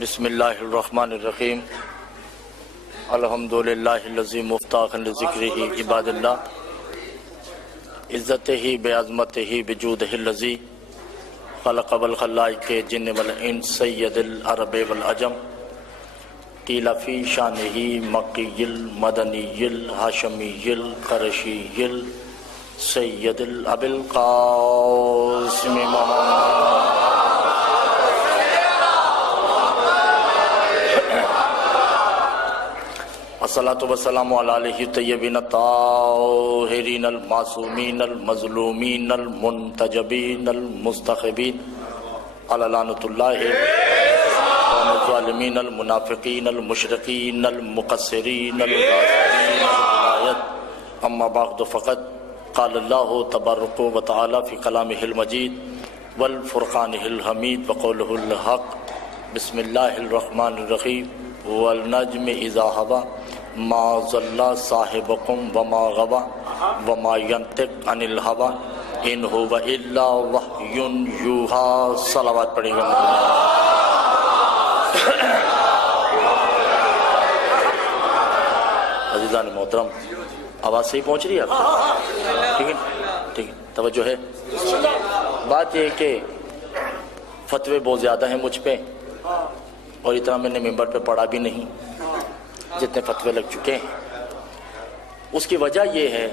بسم اللہ الرحمن الرحیم الحمدللہ الذی مفتاحا لذکرہ عباد اللہ عزتہ بعظمتہ بجودہ الذی خلق والخلائق جن والانس سید العرب والعجم قیل فی شانہ مکی المدنی الہاشمی القرشی سید ابی القاسم محمد الصلاۃ والسلام علی آلہ الطیبین الطاہرین المعصومین المظلومین المنتجبین المستخبین علی لعنۃ اللہ الظالمین المنافقین المشرکین المقصرین الغاسرین الہدایت اما بعد فقط قال اللہ تبارک و تعالی فی کلامہ المجید والفرقانہ الحمید وقولہ الحق بسم اللہ الرحمن الرحیم والنجم اذا ہوا ما ضل صاحبکم وما غوا وما ینطق عن الہوا ان هو الا وحی یوحی صلوات پڑھیں گے عزیزان محترم آواز صحیح پہنچ رہی ہے آپ کو؟ ٹھیک ہے ٹھیک ہے توجہ ہے۔ بات یہ کہ فتوے بہت زیادہ ہیں مجھ پہ اور اتنا میں نے ممبر پہ پڑھا بھی نہیں جتنے فتوے لگ چکے ہیں۔ اس کی وجہ یہ ہے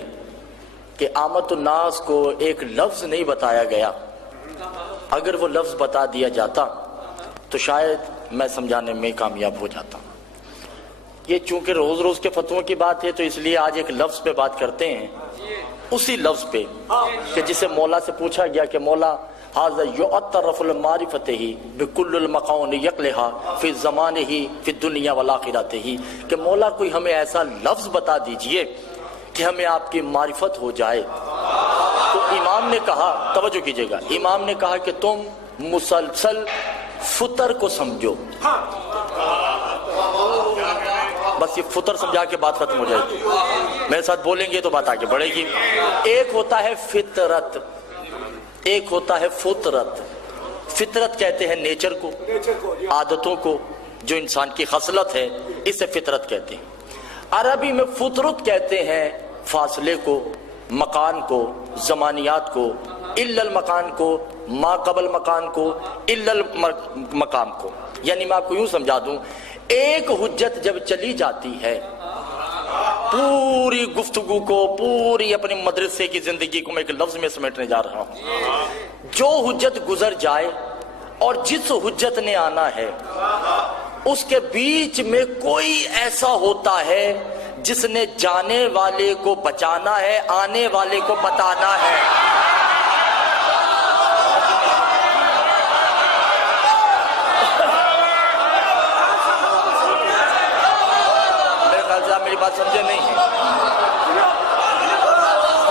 کہ عامت الناس کو ایک لفظ نہیں بتایا گیا، اگر وہ لفظ بتا دیا جاتا تو شاید میں سمجھانے میں کامیاب ہو جاتا۔ یہ چونکہ روز روز کے فتووں کی بات ہے تو اس لیے آج ایک لفظ پہ بات کرتے ہیں، اسی لفظ پہ کہ جسے مولا سے پوچھا گیا کہ مولا هذا يعترف المعرفته بكل المقاون يقلها في زمانه في الدنيا والآخرته کہ مولا کوئی ہمیں ایسا لفظ بتا دیجئے کہ ہمیں آپ کی معرفت ہو جائے۔ تو امام نے کہا، توجہ کیجئے گا، امام نے کہا کہ تم مسلسل فطر کو سمجھو۔ بس یہ فطر سمجھا کے بات ختم ہو جائے گی، میرے ساتھ بولیں گے تو بات آگے بڑھے گی۔ ایک ہوتا ہے فطرت، ایک ہوتا ہے فطرت۔ فطرت کہتے ہیں نیچر کو، عادتوں کو، جو انسان کی خصلت ہے، اسے فطرت کہتے ہیں۔ عربی میں فطرت کہتے ہیں فاصلے کو، مکان کو، زمانیات کو، الا المکان کو، ما قبل مکان کو، الا المقام کو۔ یعنی میں آپ کو یوں سمجھا دوں، ایک حجت جب چلی جاتی ہے، پوری گفتگو کو، پوری اپنی مدرسے کی زندگی کو میں ایک لفظ میں سمیٹنے جا رہا ہوں۔ جو حجت گزر جائے اور جس حجت نے آنا ہے، اس کے بیچ میں کوئی ایسا ہوتا ہے جس نے جانے والے کو بچانا ہے، آنے والے کو بتانا ہے۔ میری بات سمجھے نہیں ہے؟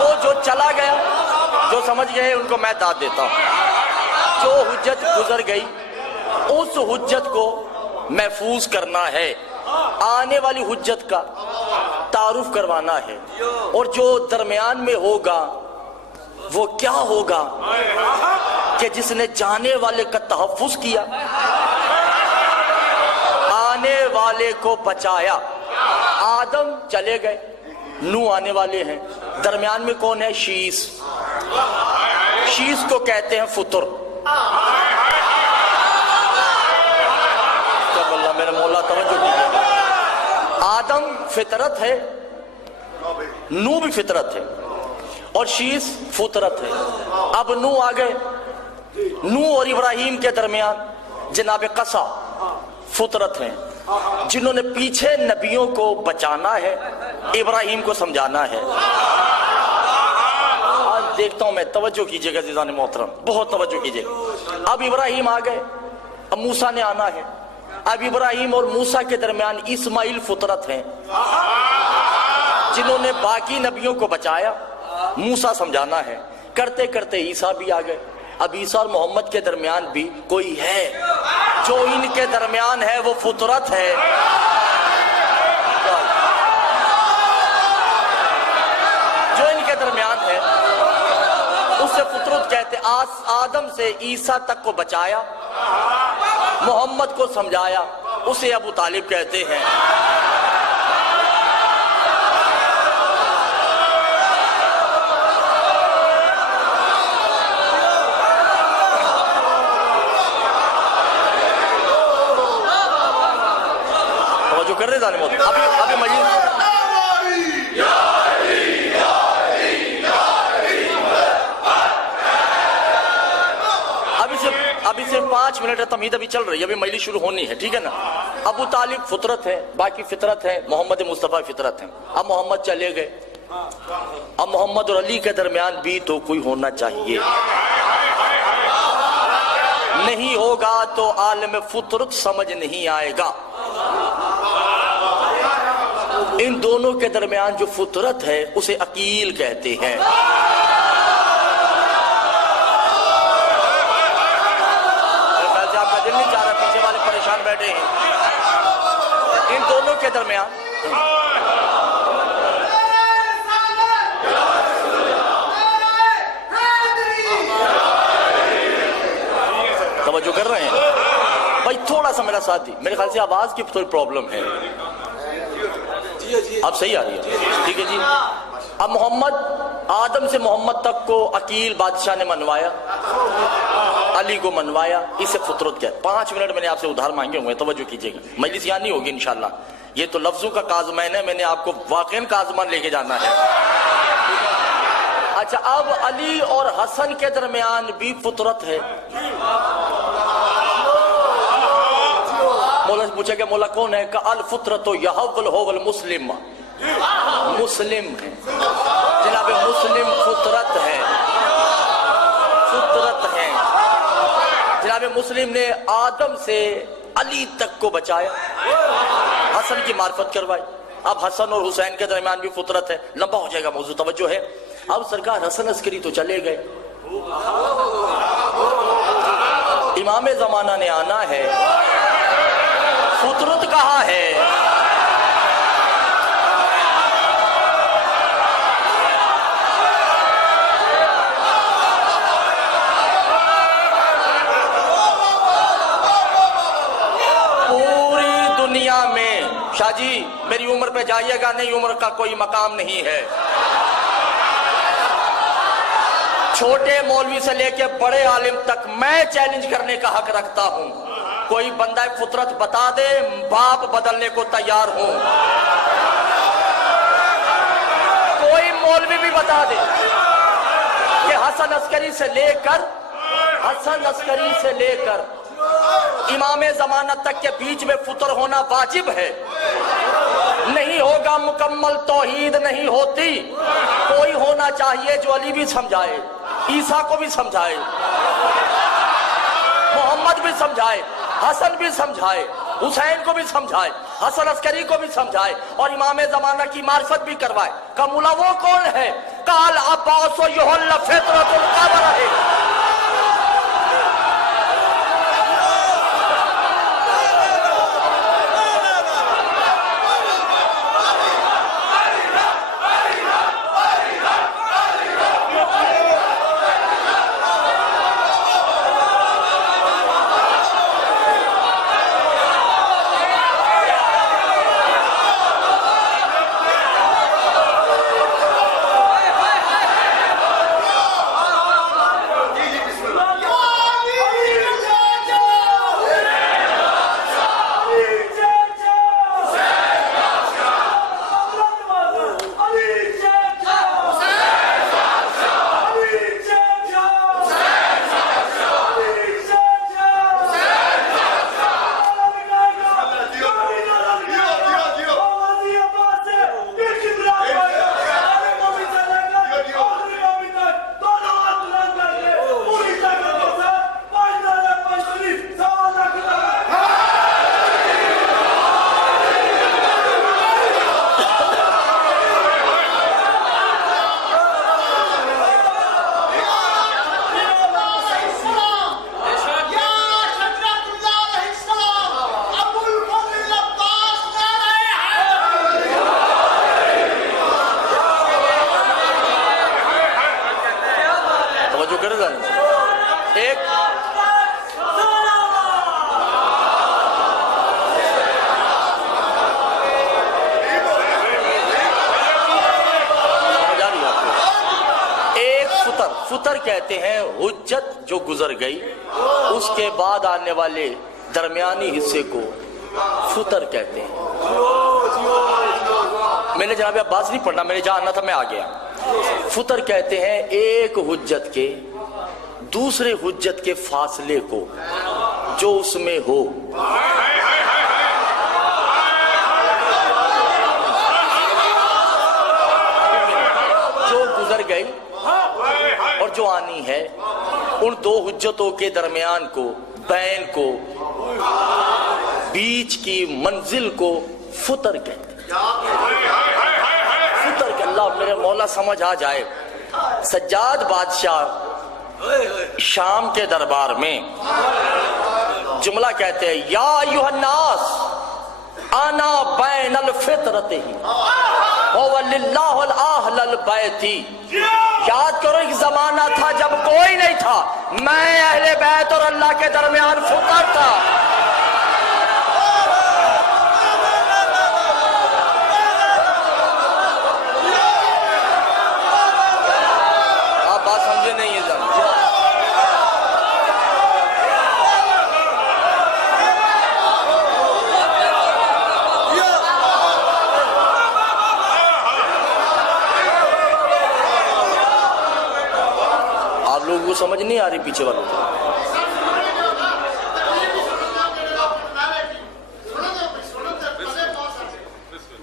وہ جو چلا گیا، جو سمجھ گئے ان کو میں داد دیتا ہوں۔ جو حجت گزر گئی اس حجت کو محفوظ کرنا ہے، آنے والی حجت کا تعارف کروانا ہے، اور جو درمیان میں ہوگا وہ کیا ہوگا کہ جس نے جانے والے کا تحفظ کیا، آنے والے کو بچایا۔ آدم چلے گئے، نو آنے والے ہیں، درمیان میں کون ہے؟ شیس۔ شیس کو کہتے ہیں فطر۔ جب اللہ میرے مولا توجہ دیجیے، آدم فطرت ہے، نو بھی فطرت ہے، اور شیس فطرت ہے۔ اب نو آ گئے، نو اور ابراہیم کے درمیان جناب قصہ فطرت ہیں، جنہوں نے پیچھے نبیوں کو بچانا ہے، ابراہیم کو سمجھانا ہے۔ آج دیکھتا ہوں میں، توجہ کیجئے گا عزیزان محترم، بہت توجہ کیجئے گا۔ اب ابراہیم آ گئے، اب موسیٰ نے آنا ہے۔ اب ابراہیم اور موسیٰ کے درمیان اسماعیل فطرت ہیں، جنہوں نے باقی نبیوں کو بچایا، موسیٰ سمجھانا ہے۔ کرتے کرتے عیسیٰ بھی آ گئے۔ اب عیسیٰ اور محمد کے درمیان بھی کوئی ہے، جو ان کے درمیان ہے وہ فطرت ہے۔ جو ان کے درمیان ہے اسے فطرت کہتے۔ آدم سے عیسیٰ تک کو بچایا، محمد کو سمجھایا، اسے ابو طالب کہتے ہیں۔ توجہ کر رہے ظالموں، ابھی مجید ابھی صرف 5 منٹ ہے، تمہید ابھی چل رہی ہے، ابھی مجلس شروع ہونی ہے، ٹھیک ہے نا۔ ابو طالب فطرت ہے، باقی فطرت ہے، محمد مصطفیٰ فطرت ہے۔ اب محمد چلے گئے، اب محمد اور علی کے درمیان بھی تو کوئی ہونا چاہیے، نہیں ہوگا تو عالم فطرت سمجھ نہیں آئے گا۔ ان دونوں کے درمیان جو فطرت ہے اسے عقیل کہتے ہیں۔ دل نہیں چاہ رہا، پیچھے والے پریشان بیٹھے ہیں، ان دونوں کے درمیان توجہ کر رہے ہیں بھائی؟ تھوڑا سا میرا ساتھ دی، میرے خیال سے آواز کی تھوڑی پرابلم ہے، اب صحیح آ رہی ہے؟ ٹھیک ہے جی۔ اب محمد، آدم سے محمد تک کو عقیل بادشاہ نے منوایا، علی کو منوایا، اسے فطرت کیا۔ 5 منٹ میں نے آپ سے ادھار مانگے ہوئے، توجہ کیجئے گا، مجلس یہاں نہیں ہوگی انشاءاللہ، یہ تو لفظوں کا کازمین ہے، میں نے آپ کو واقعاً کازمان لے کے جانا ہے۔ اچھا، اب علی اور حسن کے درمیان بھی فطرت ہے۔ مولا سے پوچھا کہ مولا کون ہے؟ کہ الفطرت یحول هو المسلم، مسلم ہے جناب، مسلم فطرت ہے، فطرت ہے جناب۔ مسلم نے آدم سے علی تک کو بچایا، حسن کی معرفت کروائی۔ اب حسن اور حسین کے درمیان بھی فطرت ہے، لمبا ہو جائے گا موضوع، توجہ ہے۔ اب سرکار حسن عسکری تو چلے گئے، امام زمانہ نے آنا ہے، فطرت کہاں ہے؟ پوری دنیا میں شاہ جی میری عمر پہ جائیے گا نہیں، عمر کا کوئی مقام نہیں ہے، چھوٹے مولوی سے لے کے بڑے عالم تک میں چیلنج کرنے کا حق رکھتا ہوں، کوئی بندہ فطرت بتا دے، باپ بدلنے کو تیار ہوں، کوئی مولوی بھی بتا دے کہ حسن عسکری سے لے کر امام زمانہ تک کے بیچ میں فطر ہونا واجب ہے، نہیں ہوگا مکمل توحید نہیں ہوتی۔ کوئی ہونا چاہیے جو علی بھی سمجھائے، عیسیٰ کو بھی سمجھائے، محمد بھی سمجھائے، حسن بھی سمجھائے، حسین کو بھی سمجھائے، حسن عسکری کو بھی سمجھائے، اور امام زمانہ کی معرفت بھی کروائے۔ کہ مولا وہ کون ہے؟ قال عباس یحل فطرت القبر ہے۔ کہتے ہیں حجت جو گزر گئی اس کے بعد آنے والے درمیانی حصے کو فطر کہتے ہیں. میں نے جناب عباس نہیں پڑھنا، میں نے جہاں آنا تھا میں آ گیا. فطر کہتے ہیں ایک حجت کے دوسرے حجت کے فاصلے کو جو اس میں ہو. جو گزر گئی اور جو آنی ہے، ان دو حجتوں کے درمیان کو، بین کو، بیچ کی منزل کو فطر کہتے ہیں. فطر کہ اللہ میرے مولا سمجھ آ جائے. سجاد بادشاہ شام کے دربار میں جملہ کہتے ہیں یا ایھا الناس انا بین الفطرتہ وللہ الاہل البیت. یاد کرو ایک زمانہ تھا جب کوئی نہیں تھا، میں اہل بیت اور اللہ کے درمیان فطر تھا. آپ بات سمجھے نہیں ہے ذرا. لوگوں کو سمجھ نہیں آ رہی پیچھے والوں کو.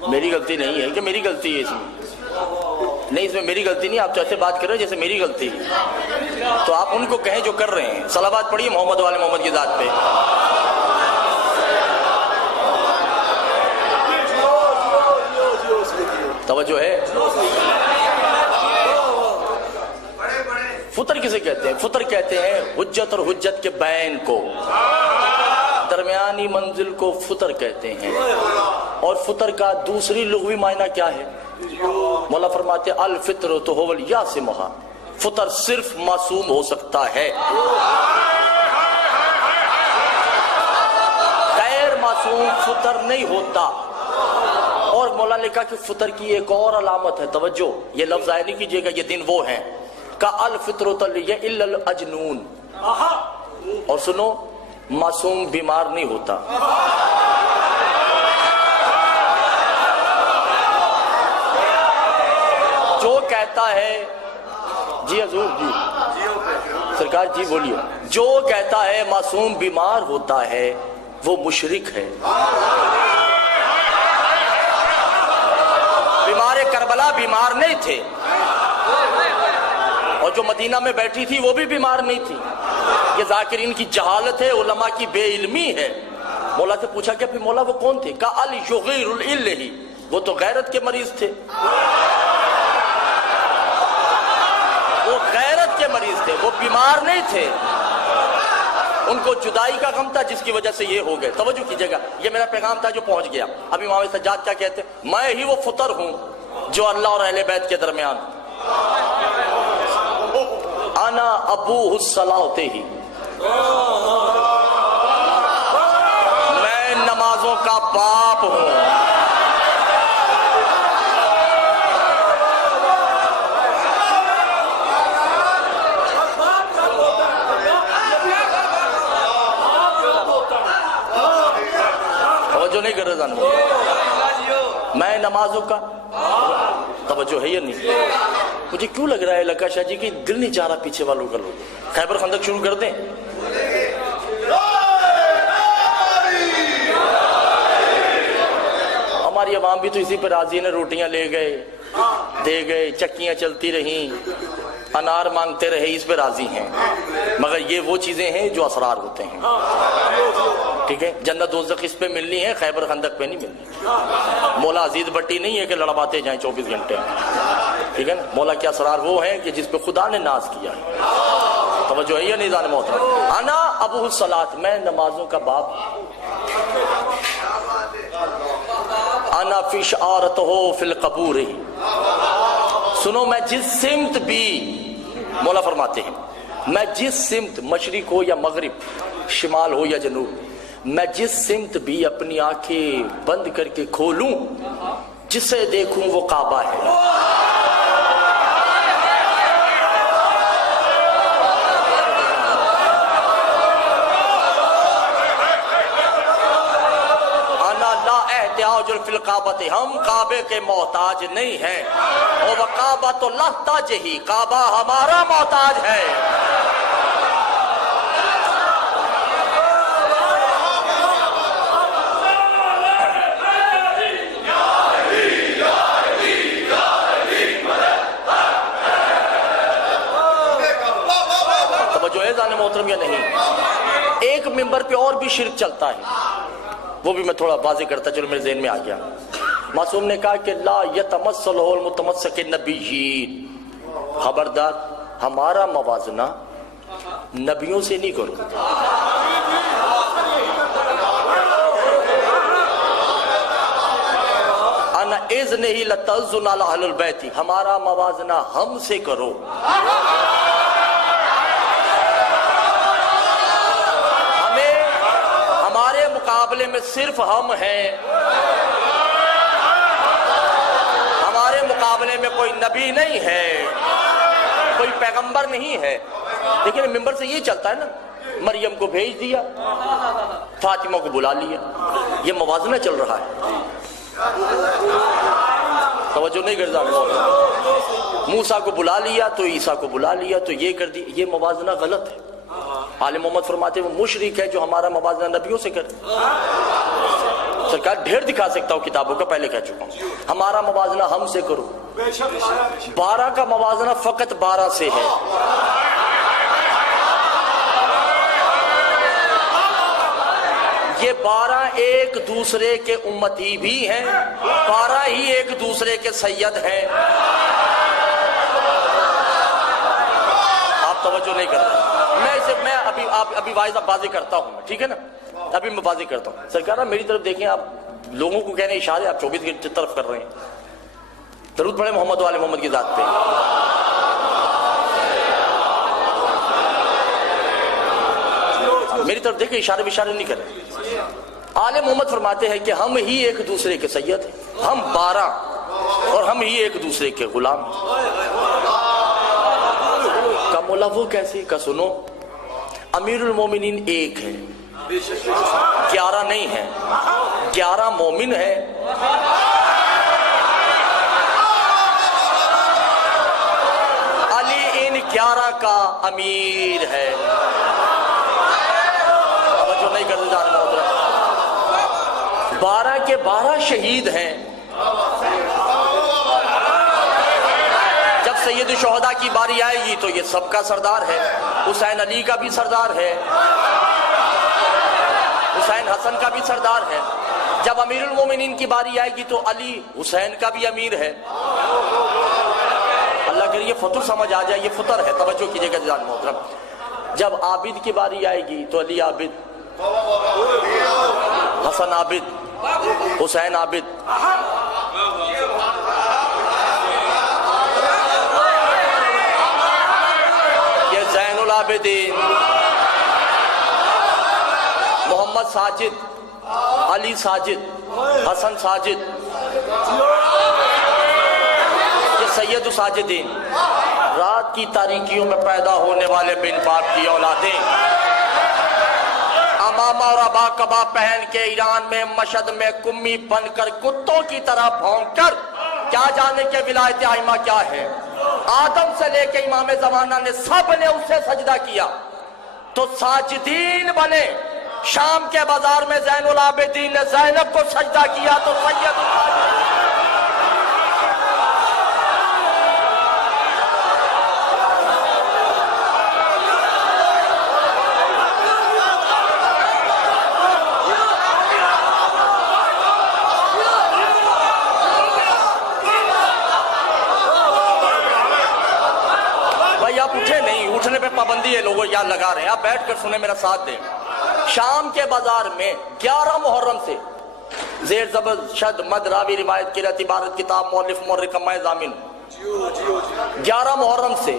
میری غلطی نہیں ہے کہ میری غلطی ہے اس میں نہیں، اس میں میری غلطی نہیں. آپ تو ایسے بات کر رہے ہیں جیسے میری غلطی ہے. تو آپ ان کو کہیں جو کر رہے ہیں. صلوات پڑھیے محمد والے محمد کی ذات پہ. توجہ ہے. فطر کسے کہتے ہیں؟ فطر کہتے ہیں حجت اور حجت کے بین کو، درمیانی منزل کو فطر کہتے ہیں. اور فطر کا دوسری لغوی معنی کیا ہے؟ مولا فرماتے ہیں الفطرۃ ھو الیاسمھا. فطر صرف معصوم ہو سکتا ہے، غیر معصوم فطر نہیں ہوتا. اور مولا نے کہا کہ فطر کی ایک اور علامت ہے. توجہ، یہ لفظ ضائع نہیں کیجیے گا، یہ دن وہ ہیں کا الفطرۃ الا الاجنون. اور سنو، معصوم بیمار نہیں ہوتا. جو کہتا ہے جی حضور جی سرکار جی بولیے، جو کہتا ہے معصوم بیمار ہوتا ہے وہ مشرک ہے. بیمار کربلا بیمار نہیں تھے، اور جو مدینہ میں بیٹھی تھی وہ بھی بیمار نہیں تھی. یہ ذاکرین کی جہالت ہے، علماء کی بے علمی ہے. مولا سے پوچھا کہ پھر مولا وہ کون تھے؟ کہا الشغیر الالہ، وہ تو غیرت کے مریض تھے. وہ غیرت کے مریض تھے، وہ بیمار نہیں تھے. ان کو جدائی کا غم تھا جس کی وجہ سے یہ ہو گئے. توجہ کیجئے گا، یہ میرا پیغام تھا جو پہنچ گیا. ابھی امام سجاد کیا کہتے ہیں؟ میں ہی وہ فطر ہوں جو اللہ اور اہل بیت کے درمیان. انا ابوہ الصلاۃ ہی، میں نمازوں کا باپ ہوں. توجہ نہیں کر رہے جان، میں نمازوں کا. توجہ ہے یا نہیں؟ مجھے کیوں لگ رہا ہے لکا شاہ جی کہ دل نہیں چاہ رہا پیچھے والوں کا. لوگ خیبر خندق شروع کر دیں. ہماری عوام بھی تو اسی پہ راضی ہے. روٹیاں لے گئے، دے گئے، چکیاں چلتی رہیں، انار مانگتے رہے، اس پہ راضی ہیں. مگر یہ وہ چیزیں ہیں جو اسرار ہوتے ہیں. ٹھیک ہے، جنت دوزخ اس پہ ملنی ہے، خیبر خندق پہ نہیں ملنی. مولا عزیز بٹی نہیں ہے کہ لڑواتے جائیں 24 گھنٹے. ٹھیک ہے نا، مولا کے اسرار وہ ہیں کہ جس پہ خدا نے ناز کیا ہے. توجہ ہے یا نہیں جان محترم؟ انا ابو الصلاۃ، میں نمازوں کا باپ. انا فی شعارتہ فی القبور. سنو، میں جس سمت بھی، مولا فرماتے ہیں میں جس سمت، مشرق ہو یا مغرب، شمال ہو یا جنوب، میں جس سمت بھی اپنی آنکھیں بند کر کے کھولوں جسے دیکھوں وہ کعبہ ہے. احتیاج فی الکعبۃ، ہم کعبے کے محتاج نہیں ہیں، اور وکعبۃ لحتاج ہی، کعبہ ہمارا محتاج ہے۔ توجہ ہے ذہن محترم یا نہیں؟ ایک ممبر پہ اور بھی شرک چلتا ہے، وہ بھی میں تھوڑا واضح کرتا، چلو میرے ذہن میں آ گیا۔ معصوم نے کہا کہ لا یتمثلہ المتمسک النبیین، خبردار ہمارا موازنہ نبیوں سے نہیں کرو۔ انا اذن ہی لتعزن علی اہل البیت، ہمارا موازنہ ہم سے کرو۔ ہمارے مقابلے میں صرف ہم ہیں، ہمارے مقابلے میں کوئی نبی نہیں ہے، کوئی پیغمبر نہیں ہے۔ لیکن ممبر سے یہ چلتا ہے نا، مریم کو بھیج دیا، فاطمہ کو بلا لیا، یہ موازنہ چل رہا ہے۔ توجہ نہیں کرتا، موسیٰ کو بلا لیا تو عیسیٰ کو بلا لیا تو یہ کر دی، یہ موازنہ غلط ہے۔ آل محمد فرماتے ہیں وہ مشرک ہے جو ہمارا موازنہ نبیوں سے کرے۔ سرکار ڈھیر دکھا سکتا ہوں کتابوں کا، پہلے کہہ چکا ہوں، ہمارا موازنہ ہم سے کرو۔ 12 کا موازنہ فقط 12 سے ہے، یہ 12 ایک دوسرے کے امتی بھی ہیں، 12 ہی ایک دوسرے کے سید ہیں۔ آپ توجہ نہیں کرتے، میں ابھی واضح کرتا ہوں، ٹھیک ہے نا، ابھی میں واضح کرتا ہوں۔ سرکار میری طرف دیکھیں، آپ لوگوں کو کہنے اشارے آپ 24 کی طرف کر رہے ہیں۔ درود پڑھیں محمد و آل محمد کی ذات پہ۔ میری طرف دیکھیں، اشارے نہیں کر رہے۔ آل محمد فرماتے ہیں کہ ہم ہی ایک دوسرے کے سید ہیں، ہم 12 اور ہم ہی ایک دوسرے کے غلام ہیں۔ کا مولا وہ کیسے؟ کا سنو، امیر المومنین ایک ہے، 11 نہیں ہے، 11 مومن ہے، علی ان 11 کا امیر ہے۔ توجہ نہیں کرتے جانے محترم، 12 کے 12 شہید ہیں۔ جب سید الشہداء کی باری آئے گی تو یہ سب کا سردار ہے، حسین علی کا بھی سردار ہے، حسین حسن کا بھی سردار ہے۔ جب امیر المومنین کی باری آئے گی تو علی حسین کا بھی امیر ہے۔ اللہ کے لیے فطر سمجھ آ جائے، یہ فطر ہے، توجہ کیجئے گا جان محترم۔ جب عابد کی باری آئے گی تو علی عابد، حسن عابد، حسین عابد۔ یہ زین العابدین، محمد ساجد، علی ساجد، حسن ساجد، یہ سید الساجدین، رات کی تاریکیوں میں پیدا ہونے والے بن باپ کی اولادیں، امامہ اور ابا کبا پہن کے ایران میں مشہد میں کمی بن کر کتوں کی طرح بھونک کر، کیا جانے کہ ولایت ائمہ کیا ہے۔ آدم سے لے کے امام زمانہ نے سب نے اسے سجدہ کیا تو ساجدین بنے۔ شام کے بازار میں زین العابدین نے زینب کو سجدہ کیا تو سید الساجدین۔ بھائی آپ اٹھے نہیں، اٹھنے پہ پابندی ہے، لوگوں یاد لگا رہے ہیں، آپ بیٹھ کر سنیں، میرا ساتھ دیں۔ شام کے بازار میں 11 محرم سے زیر زبر شد مد راوی روایت کی رہتی عبارت کتاب مؤلف مورخ میں ضامن 11 محرم سے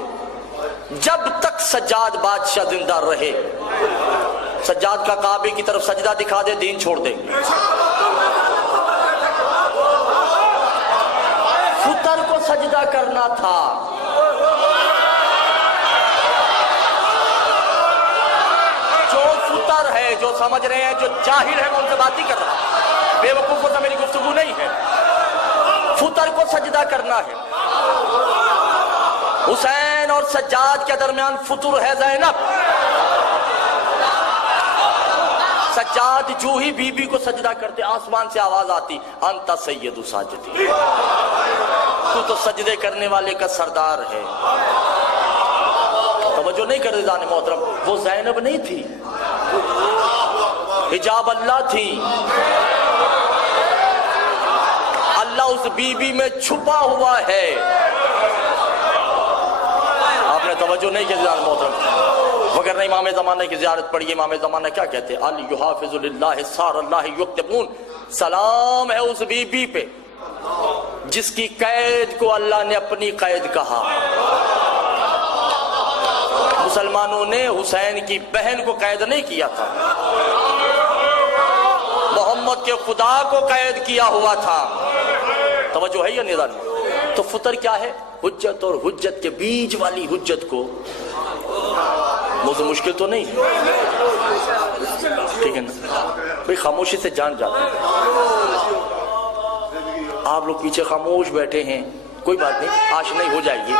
جب تک سجاد بادشاہ زندہ رہے، سجاد کا کعبے کی طرف سجدہ دکھا دے، دین چھوڑ دیں گے۔ فطر کو سجدہ کرنا تھا، جو فطر ہے، جو سمجھ رہے ہیں، جو جاہل ہے، وہ ان سے بات نہیں کر رہا، بے وقوف میری گفتگو نہیں ہے، فطر کو سجدہ کرنا ہے۔ حسین اور سجاد کے درمیان فطر ہے زینب۔ سجاد جو ہی بی بی کو سجدہ کرتے آسمان سے آواز آتی انت سید ساجدی، تو تو سجدے کرنے والے کا سردار ہے۔ توجہ نہیں کرتے جان محترم، وہ زینب نہیں تھی، حجاب اللہ تھی۔ اللہ اس بی بی میں چھپا ہوا ہے۔ آپ نے توجہ نہیں کی جان محترم، وگرنہ امام زمانہ کی زیارت پڑھیے، امام زمانہ کیا کہتے ہیں؟ علی یحافظ للہ سار اللہ یکتبون، سلام ہے اس بی بی پہ جس کی قید کو اللہ نے اپنی قید کہا۔ مسلمانوں نے حسین کی بہن کو قید نہیں کیا تھا، محمد کے خدا کو قید کیا ہوا تھا۔ توجہ ہے یا نہیں؟ تو فطر کیا ہے؟ حجت اور حجت کے بیچ والی حجت کو، موضوع مشکل تو نہیں ہے، ٹھیک ہے نا؟ بھئی خاموشی سے جان جاتے ہیں، آپ لوگ پیچھے خاموش بیٹھے ہیں، کوئی بات نہیں، آج نہیں ہو جائے گی۔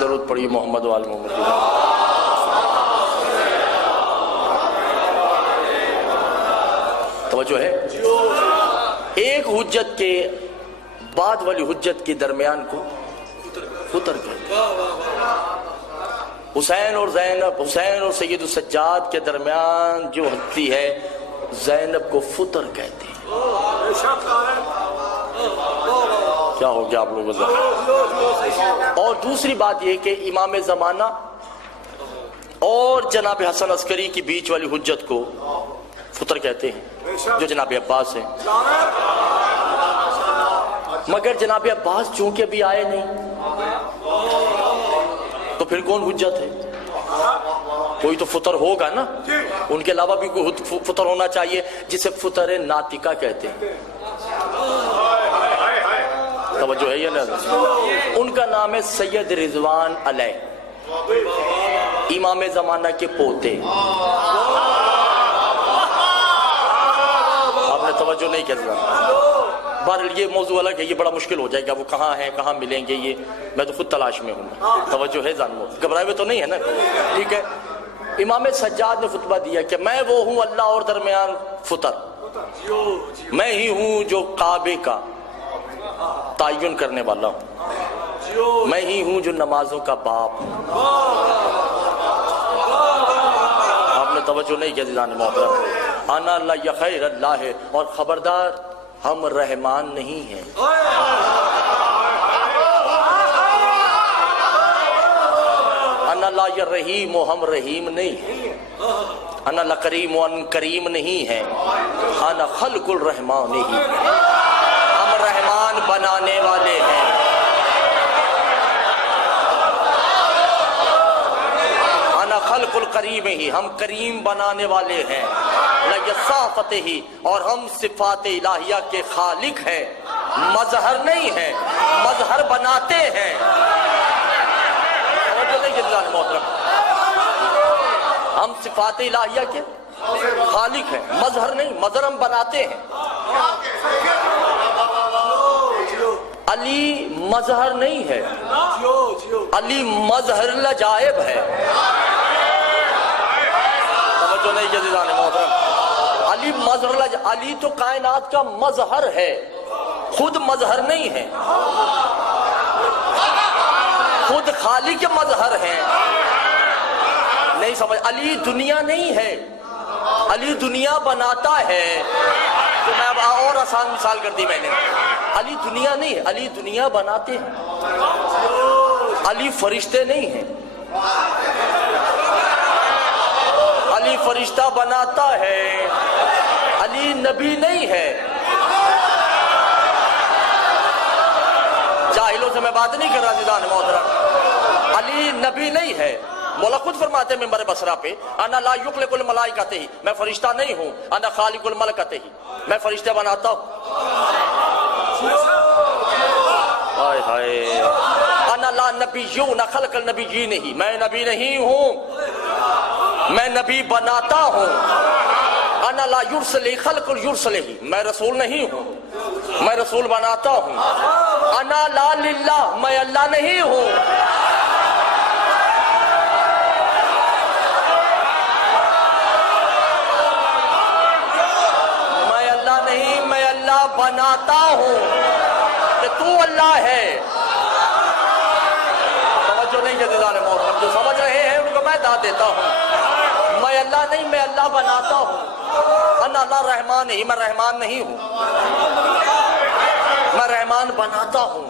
درود پڑھیے محمد و آل محمد۔ توجہ ہے؟ ایک حجت کے بعد والی حجت کے درمیان کو فطر کہتے ہیں۔ حسین اور زینب، حسین اور سید السجاد کے درمیان جو ہوتی ہے زینب کو فطر کہتے ہیں۔ کیا ہو گیا آپ لوگوں سے؟ اور دوسری بات یہ کہ امام زمانہ اور جناب حسن عسکری کی بیچ والی حجت کو فطر کہتے ہیں، جو جناب عباس ہیں۔ مگر جناب عباس چونکہ ابھی آئے نہیں تو پھر کون حجت ہے؟ کوئی تو فطر ہوگا نا، ان کے علاوہ بھی کوئی فطر ہونا چاہیے جسے فطر ناطقہ کہتے ہیں۔ توجہ ہے یا نہیں؟ ان کا نام ہے سید رضوان علیہ، امام زمانہ کے پوتے۔ آپ نے توجہ نہیں کی۔ بہرحال یہ موضوع الگ ہے، یہ بڑا مشکل ہو جائے گا، وہ کہاں ہیں، کہاں ملیں گے، یہ میں تو خود تلاش میں ہوں۔ توجہ ہے جان، گھبرائے ہوئے تو نہیں ہے نا؟ ٹھیک ہے۔ امام سجاد نے خطبہ دیا کہ میں وہ ہوں اللہ اور درمیان فطر، میں ہی ہوں جو کعبے کا تعین کرنے والا ہوں، میں ہی ہوں جو نمازوں کا باپ ہوں۔ آپ نے توجہ نہیں کی عزیزان محترم، انا اللہ یا خیر اللہ ہے، اور خبردار ہم رحمان نہیں ہیں۔ انا لا یا رحیم، ہم رحیم نہیں ہیں۔ انا لا کریم، ان کریم نہیں ہیں۔ انا خلق الرحمان نہیں، ہم رحمان بنانے والے ہیں۔ انا خلق الکریم ہی، ہم کریم بنانے والے ہیں۔ لَيَصَافَتِ ہی، اور ہم صفات الہیہ کے خالق ہیں، مظہر نہیں ہیں، مظہر بناتے ہیں۔ ہم صفات الہیہ کے خالق ہیں، مظہر نہیں، مظہر ہم بناتے ہیں۔ علی مظہر نہیں ہے، علی مظہر العجائب ہے۔ توجہ نہیں عزیزان محترم، علی مظہر العجائب، علی تو کائنات کا مظہر ہے، خود مظہر نہیں ہے، خود خالق مظہر ہے۔ نہیں سمجھ، علی دنیا نہیں ہے، علی دنیا بناتا ہے۔ تو میں اب اور آسان مثال کر دی میں نے، علی دنیا نہیں ہے، علی دنیا بناتے ہیں۔ علی فرشتے نہیں ہیں، علی فرشتہ بناتا ہے۔ علی نبی نہیں ہے۔ جاہلوں سے میں بات نہیں کر رہا عزیزان محترم، علی نبی نہیں ہے۔ مولا خود فرماتے ہیں ممبر بصرہ پہ، انا لا یخلق الملائکۃ ہی، میں فرشتہ نہیں ہوں، انا خالق الملکۃ ہی، میں فرشتے بناتا ہوں۔ ہائے ہائے ولا نبیون خلق النبیین ہی، میں نبی نہیں ہوں، میں نبی بناتا ہوں۔ انا لا یرسلی خلق یرسلی، میں رسول نہیں ہوں، میں رسول بناتا ہوں۔ انا لا للہ، میں اللہ نہیں ہوں، میں اللہ نہیں، میں اللہ بناتا ہوں کہ تو اللہ ہے۔ توجہ نہیں جزیدان محترم، جو سمجھ رہے ہیں ان کو میں داد دیتا ہوں، میں اللہ نہیں، میں اللہ بناتا ہوں۔ انا لا رحمان ہی، میں رحمان نہیں ہوں، میں رحمان بناتا ہوں۔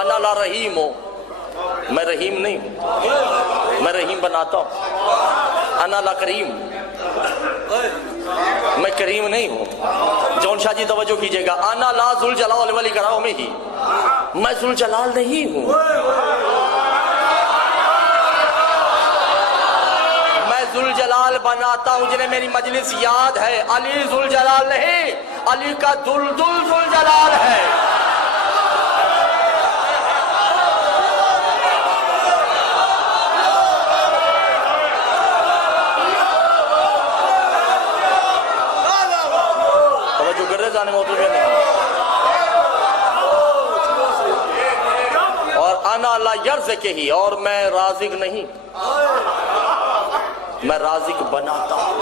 انا لا رحیم ہوں، میں رحیم نہیں ہوں، میں رحیم بناتا ہوں۔ انا لا کریم، میں کریم نہیں ہوں۔ جون شاہ جی توجہ کیجئے گا، انا لا ذوالجلال والاکرام میں ہی، میں ذوالجلال نہیں ہوں، میں ذوالجلال بناتا ہوں۔ جنہیں میری مجلس یاد ہے، علی ذوالجلال نہیں، علی کا دلدل ذوالجلال ہے۔ توجہ کر رہے جانے محترم نہیں، اور انا لا یرزق ہی، اور میں رازق نہیں، میں رازق بناتا ہوں۔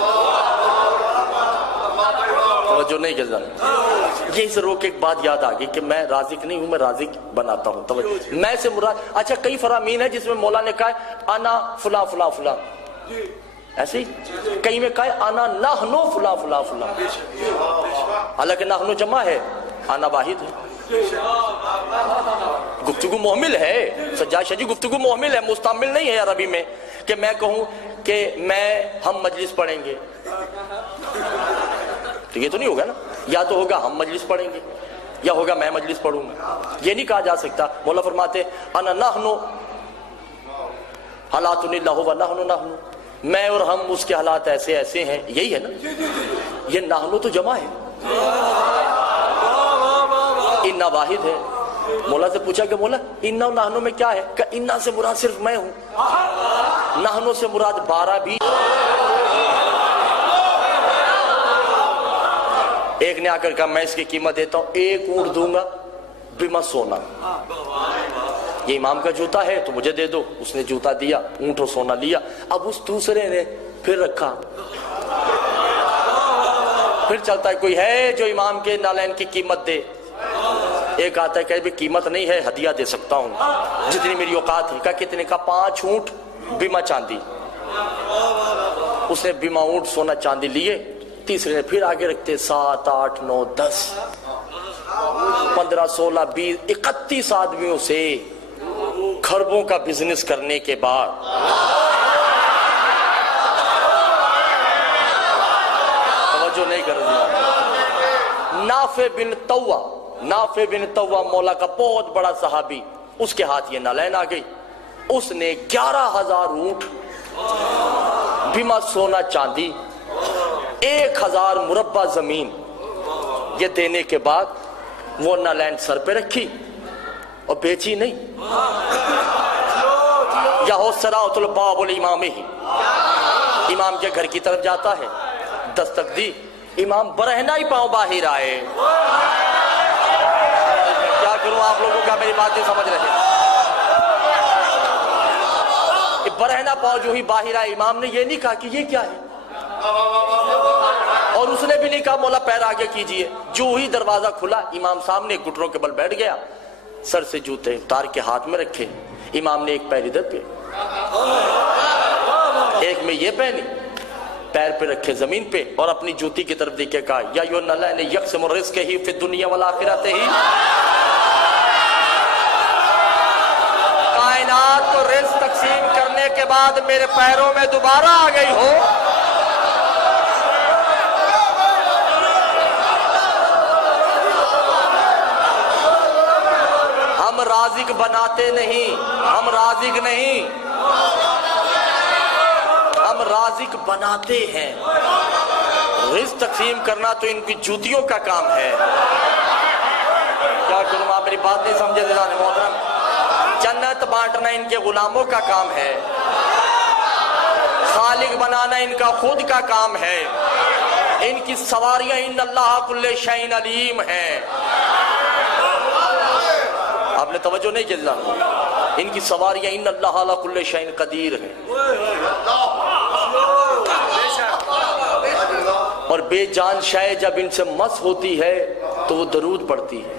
توجہ نہیں کر رہے، یہی سے روک ایک بات یاد آگئی کہ میں رازق نہیں ہوں، میں رازق بناتا ہوں۔ توجہ، میں سے مراد، اچھا کئی فرامین ہے جس میں مولا نے کہا ہے انا فلاں فلاں فلاں، ایسے ہی کئی میں کہا ہے انا نحنو فلاں فلاں فلاں، حالانکہ نحنو جمع ہے، انا واحد ہے۔ گفتگو محمل ہے، سجاد شاہ جی گفتگو محمل ہے، مستعمل نہیں ہے عربی میں کہ میں کہوں کہ ہم مجلس پڑھیں گے، تو یہ تو نہیں ہوگا نا، یا تو ہوگا ہم مجلس پڑھیں گے یا ہوگا میں مجلس پڑھوں گا، یہ نہیں کہا جا سکتا۔ مولا فرماتے انا نحنو حالات اللہ و نحنو نحنو، میں اور ہم اس کے حالات ایسے ایسے ہیں، یہی ہے نا، یہ نحنو تو جمع ہے، انا واحد ہے۔ مولا سے پوچھا کہ مولا انا و نحنو میں کیا ہے؟ کہ انا سے مراد صرف میں ہوں، نحنو سے مراد 12 بھی۔ ایک نے آ کر کہا میں اس کی قیمت دیتا ہوں 1 اونٹ دوں گا بما سونا، یہ امام کا جوتا ہے تو مجھے دے دو، اس نے جوتا دیا، اونٹ اور سونا لیا۔ اب اس دوسرے نے پھر رکھا، پھر چلتا ہے کوئی ہے جو امام کے نالین کی قیمت دے، ایک آتا ہے کہ قیمت نہیں ہے ہدیہ دے سکتا ہوں جتنی میری اوقات ہے۔ کہا کتنے کا؟ 5 اونٹ بیما چاندی، اس نے بیما اونٹ سونا چاندی لیے۔ تیسرے نے پھر آگے رکھتے 7 8 9 10 15 16 20 31 آدمیوں سے کھربوں کا بزنس کرنے کے بعد توجہ نہیں کر دیا، نافع بن طوا مولا کا بہت بڑا صحابی، اس کے ہاتھ یہ نالین آ گئی، اس نے 11,000 اونٹ بیما سونا چاندی 1,000 مربع زمین یہ دینے کے بعد وہ نالین سر پہ رکھی اور بیچی نہیں۔ یا ہو سراۃ الباب الامام ہی، امام کے گھر کی طرف جاتا ہے، دستک دی، امام برہنہ ہی پاؤں باہر آئے۔ کیا کروں، آپ لوگوں کا میری بات نہیں سمجھ رہے، برہنہ پاؤں جو ہی باہر آئے، امام نے یہ نہیں کہا کہ یہ کیا ہے، اور اس نے بھی نہیں کہا مولا پیر آگے کیجئے۔ جو ہی دروازہ کھلا، امام سامنے گھٹنوں کے بل بیٹھ گیا، سر سے جوتے اتار کے ہاتھ میں رکھے، امام نے ایک پیر ادھر پہ ایک میں یہ پہنی، پیر پہ رکھے زمین پہ، اور اپنی جوتی کی طرف دیکھ کے کہا یا ایھا الذین یقسموا الرزق ہی فی الدنیا والآخرۃ ہی، کائنات کو رزق تقسیم کرنے کے بعد میرے پیروں میں دوبارہ آ گئی ہو۔ ہم رازق بناتے نہیں، ہم رازق نہیں، ہم رازق بناتے ہیں۔ رزق تقسیم کرنا تو ان کی جوتیوں کا کام ہے۔ کیا کروں، آپ میری بات نہیں سمجھے دلان محترم؟ جنت بانٹنا ان کے غلاموں کا کام ہے، خالق بنانا ان کا خود کا کام ہے، ان کی سواریاں ان اللہ کل شیء علیم ہیں۔ آپ نے توجہ نہیں کی؟ ان کی سواریاں ان اللہ علی کل شیء قدیر ہیں، اور بے جان شے جب ان سے مس ہوتی ہے تو وہ درود پڑھتی ہے۔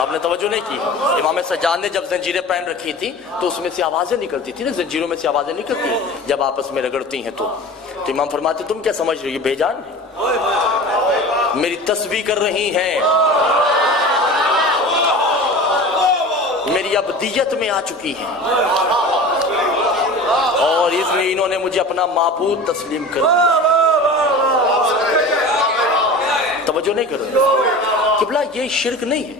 آپ نے توجہ نہیں کی؟ امام سجاد نے جب زنجیریں پہن رکھی تھی تو اس میں سے آوازیں نکلتی تھی نا، زنجیروں میں سے آوازیں نکلتی ہیں جب آپس میں رگڑتی ہیں تو امام فرماتے تم کیا سمجھ رہی ہو، بے جان میری تسبیح کر رہی ہیں، میری ابدیت میں آ چکی ہیں، اور اس لیے انہوں نے مجھے اپنا معبود تسلیم کر دیا۔ توجہ نہیں کر رہے قبلہ، یہ شرک نہیں ہے،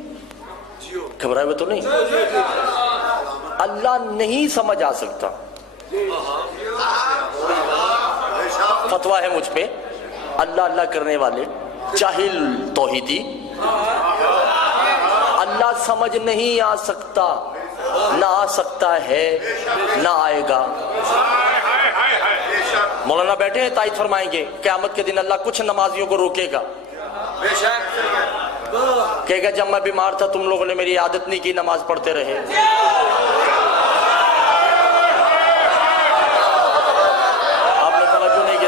گھبرائے ہوئے تو نہیں، اللہ نہیں سمجھ آ سکتا۔ فتویٰ ہے مجھ پہ، اللہ اللہ کرنے والے جاہل توحیدی، اللہ سمجھ نہیں آ سکتا، نہ آ سکتا ہے نہ آئے گا۔ مولانا بیٹھے ہیں تائید فرمائیں گے قیامت کے دن اللہ کچھ نمازیوں کو روکے گا، کہے گا جب میں بیمار تھا تم لوگوں نے میری عادت نہیں کی، نماز پڑھتے رہے۔ آپ نے توجہ نہیں کی؟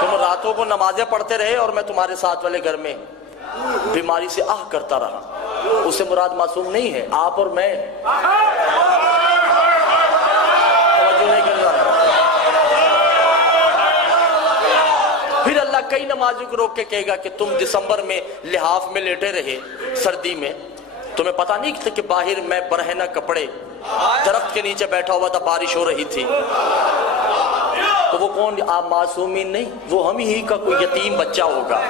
تم راتوں کو نمازیں پڑھتے رہے اور میں تمہارے ساتھ والے گھر میں بیماری سے آہ کرتا رہا۔ اس سے مراد معصوم نہیں ہے، آپ اور میں۔ توجہ نہیں کر رہا۔ پھر اللہ کئی نمازوں کو روک کے کہے گا کہ تم دسمبر میں لحاف میں لیٹے رہے سردی میں، تمہیں پتہ نہیں تھا کہ باہر میں برہنہ کپڑے درخت کے نیچے بیٹھا ہوا تھا، بارش ہو رہی تھی۔ تو وہ کون؟ آپ معصومین نہیں، وہ ہم ہی کا کوئی یتیم بچہ ہوگا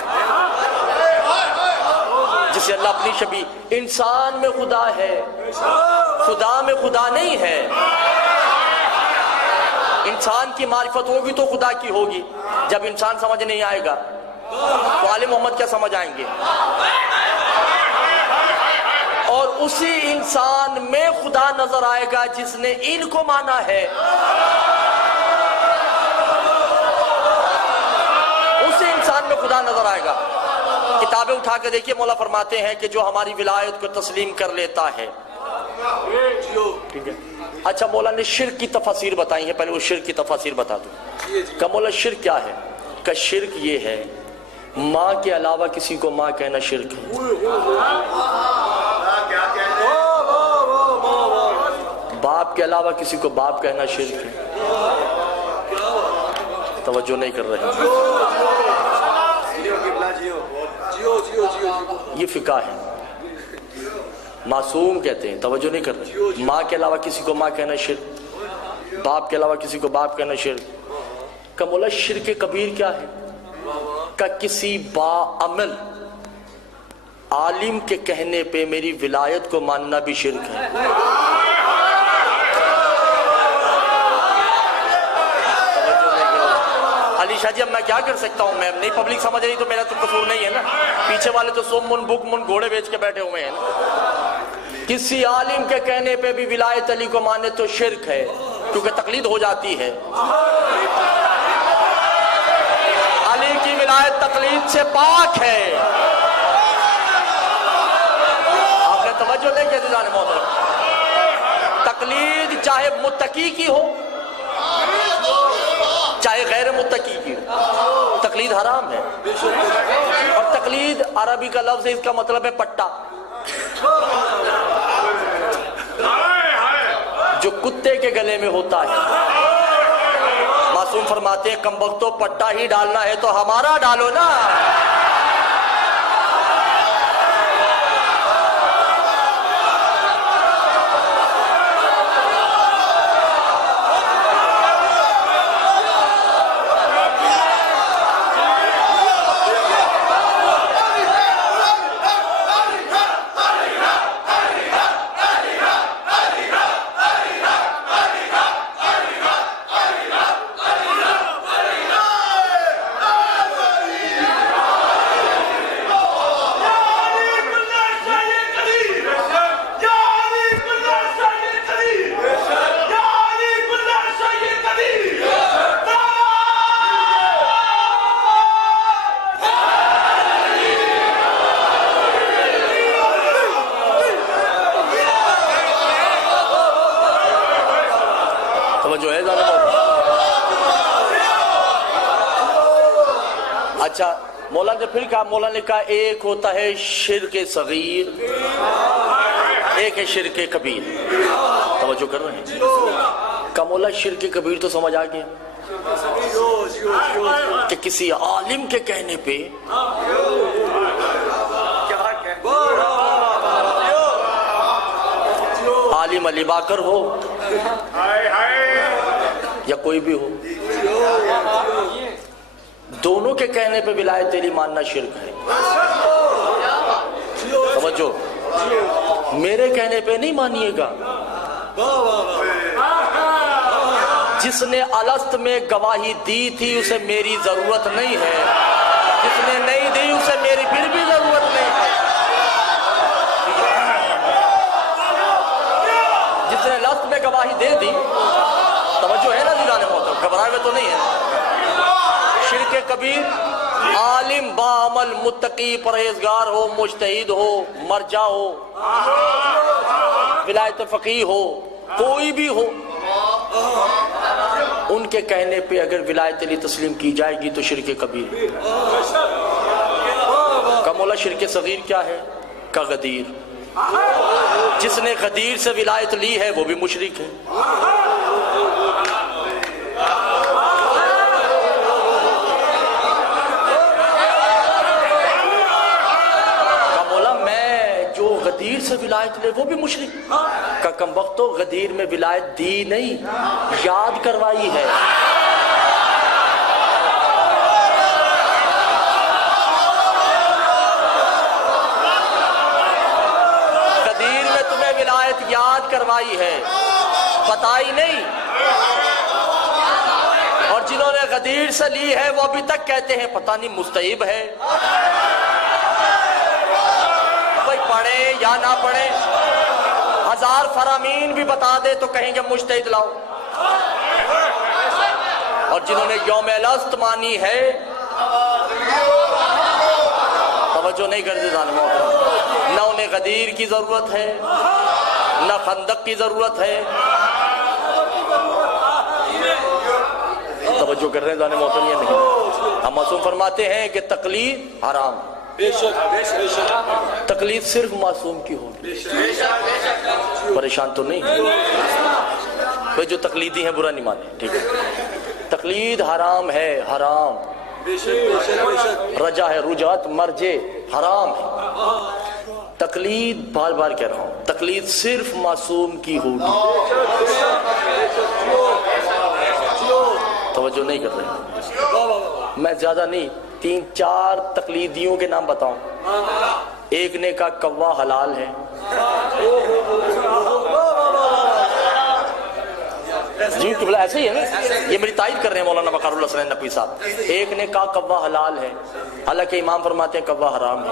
جسے اللہ اپنی شبیہ۔ انسان میں خدا ہے، خدا میں خدا نہیں ہے۔ انسان کی معرفت ہوگی تو خدا کی ہوگی، جب انسان سمجھ نہیں آئے گا تو آل محمد کیا سمجھ آئیں گے؟ اور اسی انسان میں خدا نظر آئے گا جس نے ان کو مانا ہے، اسی انسان میں خدا نظر آئے گا۔ کتابیں اٹھا کے دیکھیے، مولا فرماتے ہیں کہ جو ہماری ولایت کو تسلیم کر لیتا ہے۔ ٹھیک ہے، اچھا مولا نے شرک کی تفاسیر بتائی ہیں، پہلے وہ شرک کی تفاسیر بتا دوں کہ مولا شرک کیا ہے۔ کہ شرک یہ ہے ماں کے علاوہ کسی کو ماں کہنا شرک ہے، باپ کے علاوہ کسی کو باپ کہنا شرک ہے۔ توجہ نہیں کر رہے، یہ فقہ ہے، معصوم کہتے ہیں، توجہ نہیں کر رہے۔ ماں کے علاوہ کسی کو ماں کہنا شرک، باپ کے علاوہ کسی کو باپ کہنا شرک۔ کہ مولا شرک کبیر کیا ہے؟ کہ کسی باعمل عالم کے کہنے پہ میری ولایت کو ماننا بھی شرک ہے۔ علی شاہ جی اب میں کیا کر سکتا ہوں، میں نہیں پبلک سمجھ رہی تو میرا تو قصور نہیں ہے نا، پیچھے والے تو سو من بک من گھوڑے بیچ کے بیٹھے ہوئے ہیں نا۔ کسی عالم کے کہنے پہ بھی ولایت علی کو مانے تو شرک ہے، کیونکہ تقلید ہو جاتی ہے۔ علی کی ولایت تقلید سے پاک ہے۔ آپ نے توجہ نہیں کی عزیزان محترم، تقلید چاہے متقی کی ہو چاہے غیر متقی کی ہو، تقلید حرام ہے۔ اور تقلید عربی کا لفظ ہے، اس کا مطلب ہے پٹا، جو کتے کے گلے میں ہوتا ہے۔ معصوم فرماتے ہیں کم وقتوں پٹا ہی ڈالنا ہے تو ہمارا ڈالو نا۔ اچھا مولا نے پھر کہا، مولا نے کہا ایک ہوتا ہے شرک صغیر، ایک ہے شرک کبیر. توجہ کر رہے ہیں؟ کہا مولا شرک کبیر تو سمجھ آ گیا کہ کسی عالم کے کہنے پہ عالم علی باکر ہو یا کوئی بھی ہو، دونوں کے کہنے پہ ولایت علی ماننا شرک ہے. سمجھو، میرے کہنے پہ نہیں مانیے گا. جس نے الست میں گواہی دی تھی اسے میری ضرورت نہیں ہے، جس نے نہیں دی اسے میری پھر بھی ضرورت نہیں ہے. جس نے الست میں گواہی دے دی، توجہ ہے نا دیدان محترم، گھبرائے ہوئے تو نہیں ہے. شرک کبیر عالم بعمل متقی پرہیزگار ہو، مجتہد ہو، مرجع ہو، ولایت فقیہ ہو، کوئی بھی ہو، ان کے کہنے پہ اگر ولایت علی تسلیم کی جائے گی تو شرک کبیر. کا مولا شرک صغیر کیا ہے؟ کا غدیر. جس نے غدیر سے ولایت لی ہے وہ بھی مشرک ہے. غدیر سے ولایت لے وہ بھی مشرک. کا کم وقتوں غدیر میں ولایت دی نہیں، یاد کروائی ہے. غدیر میں تمہیں ولایت یاد کروائی ہے، بتائی نہیں. اور جنہوں نے غدیر سے لی ہے وہ ابھی تک کہتے ہیں پتہ نہیں مستحب ہے، پڑھے یا نہ پڑھے. ہزار فرامین بھی بتا دے تو کہیں گے مجتہد لاؤ. اور جنہوں نے یوم الست مانی ہے، توجہ نہیں کرتے ظالم محترم، نہ انہیں غدیر کی ضرورت ہے نہ خندق کی ضرورت ہے. توجہ کر رہے ہیں ظالم محترم یا نہیں؟ ہم معصوم فرماتے ہیں کہ تقلید حرام، تقلید صرف معصوم کی ہوگی. پریشان تو نہیں بھئی، جو تقلیدی ہیں برا نہیں مانے، ٹھیک ہے؟ تقلید حرام ہے، حرام. رجا ہے، رجعت مرجع حرام ہے. تقلید بار بار کہہ رہا ہوں، تقلید صرف معصوم کی ہوگی. توجہ نہیں کر رہے. میں زیادہ نہیں، 3-4 تقلیدیوں کے نام بتاؤں. ایک نے کہا کوا حلال ہے، جی قبلہ ایسے ہی ہے نا، یہ میری تائید کر رہے ہیں مولانا وقار اللہ حسین نقوی صاحب. ایک نے کہا کوا حلال ہے، حالانکہ امام فرماتے ہیں کوا حرام ہے.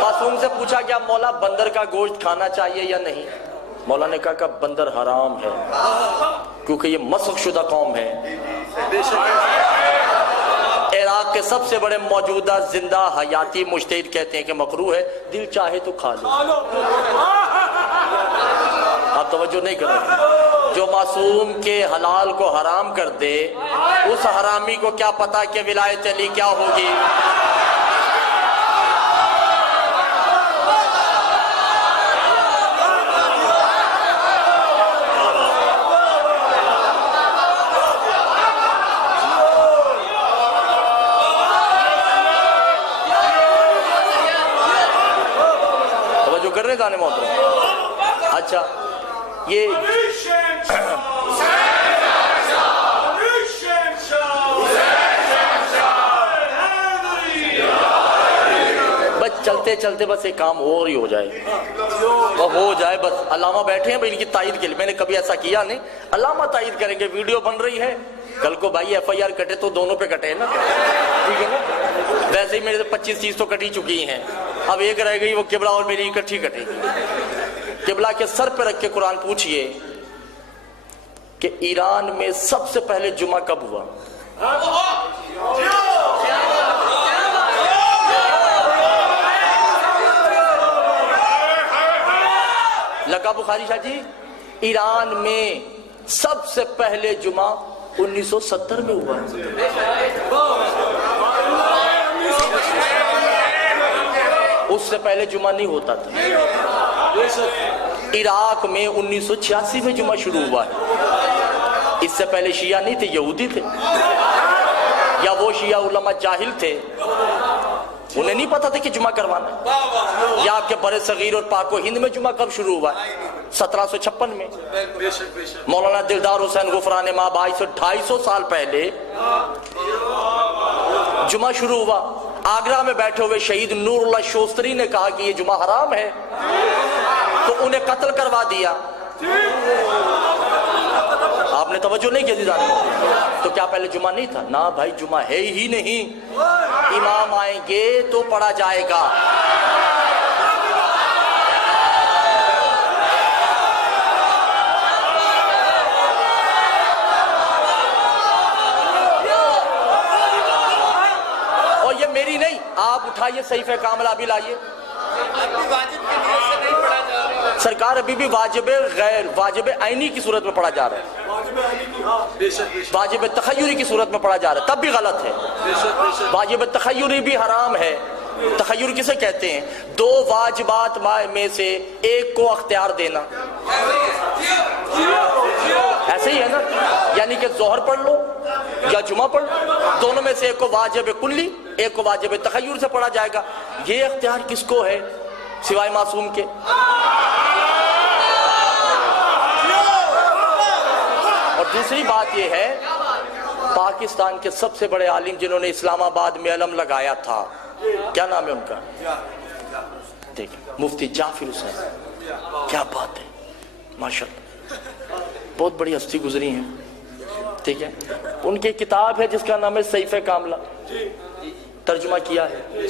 معصوم سے پوچھا کیا مولا بندر کا گوشت کھانا چاہیے یا نہیں؟ مولا نے کہا کہ بندر حرام ہے کیونکہ یہ مسخ شدہ قوم ہے. عراق کے سب سے بڑے موجودہ زندہ حیاتی مجتہد کہتے ہیں کہ مکروہ ہے، دل چاہے تو کھا لو. آپ توجہ نہیں کر رہے. جو معصوم کے حلال کو حرام کر دے اس حرامی کو کیا پتا کہ ولایت علی کیا ہوگی. محترم. اچھا یہ بس چلتے چلتے بس ایک کام اور ہی ہو جائے، ہو جائے بس. علامہ بیٹھے ہیں بھائی ان کی تائید کے لیے، میں نے کبھی ایسا کیا نہیں. علامہ تائید کریں گے، ویڈیو بن رہی ہے، کل کو بھائی ایف آئی آر کٹے تو دونوں پہ کٹے نا، ٹھیک ہے نا. ویسے ہی میرے 25 چیز تو کٹی چکی ہیں، اب ایک رہ گئی، وہ قبلہ اور میری اکٹھی کٹے گی. قبلہ کے سر پہ رکھ کے قرآن پوچھئے کہ ایران میں سب سے پہلے جمعہ کب ہوا؟ لگا بخاری شاہ جی، ایران میں سب سے پہلے جمعہ 1970 میں ہوا. اس سے پہلے جمعہ نہیں ہوتا تھا. عراق میں 1986 میں جمعہ شروع ہوا ہے. اس سے پہلے شیعہ نہیں تھے، یہودی تھے، یا وہ شیعہ علماء جاہل تھے، انہیں نہیں پتا تھا کہ جمعہ کروانا. یا آپ کے بر صغیر اور پاک و ہند میں جمعہ کب شروع ہوا ہے؟ 1756 میں. مولانا دلدار حسین غفران مآب 250 سال پہلے جمعہ شروع ہوا. آگرہ میں بیٹھے ہوئے شہید نور اللہ شوستری نے کہا کہ یہ جمعہ حرام ہے، تو انہیں قتل کروا دیا. آپ نے توجہ نہیں کی عزیزان. تو کیا پہلے جمعہ نہیں تھا؟ نہ بھائی، جمعہ ہے ہی نہیں. امام آئیں گے تو پڑھا جائے گا. اور یہ میری نہیں، آپ اٹھائیے صحیفہ کاملہ بھی لائیے. سرکار ابھی بھی واجب غیر واجب عینی کی صورت میں پڑھا جا رہا ہے، واجب تخیری کی صورت میں پڑھا جا رہا ہے، تب بھی غلط ہے. واجب تخیری بھی حرام ہے. تخیر کسے کہتے ہیں؟ دو واجبات میں سے ایک کو اختیار دینا. ایسے ہی ہے نا، یعنی کہ ظہر پڑھ لو یا جمعہ پڑھ لو، دونوں میں سے ایک کو واجب کلی، ایک کو واجب تخیر سے پڑھا جائے گا. یہ اختیار کس کو ہے سوائے معصوم کے؟ اور دوسری بات یہ ہے، پاکستان کے سب سے بڑے عالم جنہوں نے اسلام آباد میں علم لگایا تھا، کیا نام ہے ان کا؟ دیکھیں، مفتی جعفر حسین. کیا بات ہے، ماشاءاللہ، بہت بڑی ہستی گزری ہیں. ٹھیک ہے، ان کی کتاب ہے جس کا نام ہے صحیفہ کاملہ، ترجمہ کیا ہے،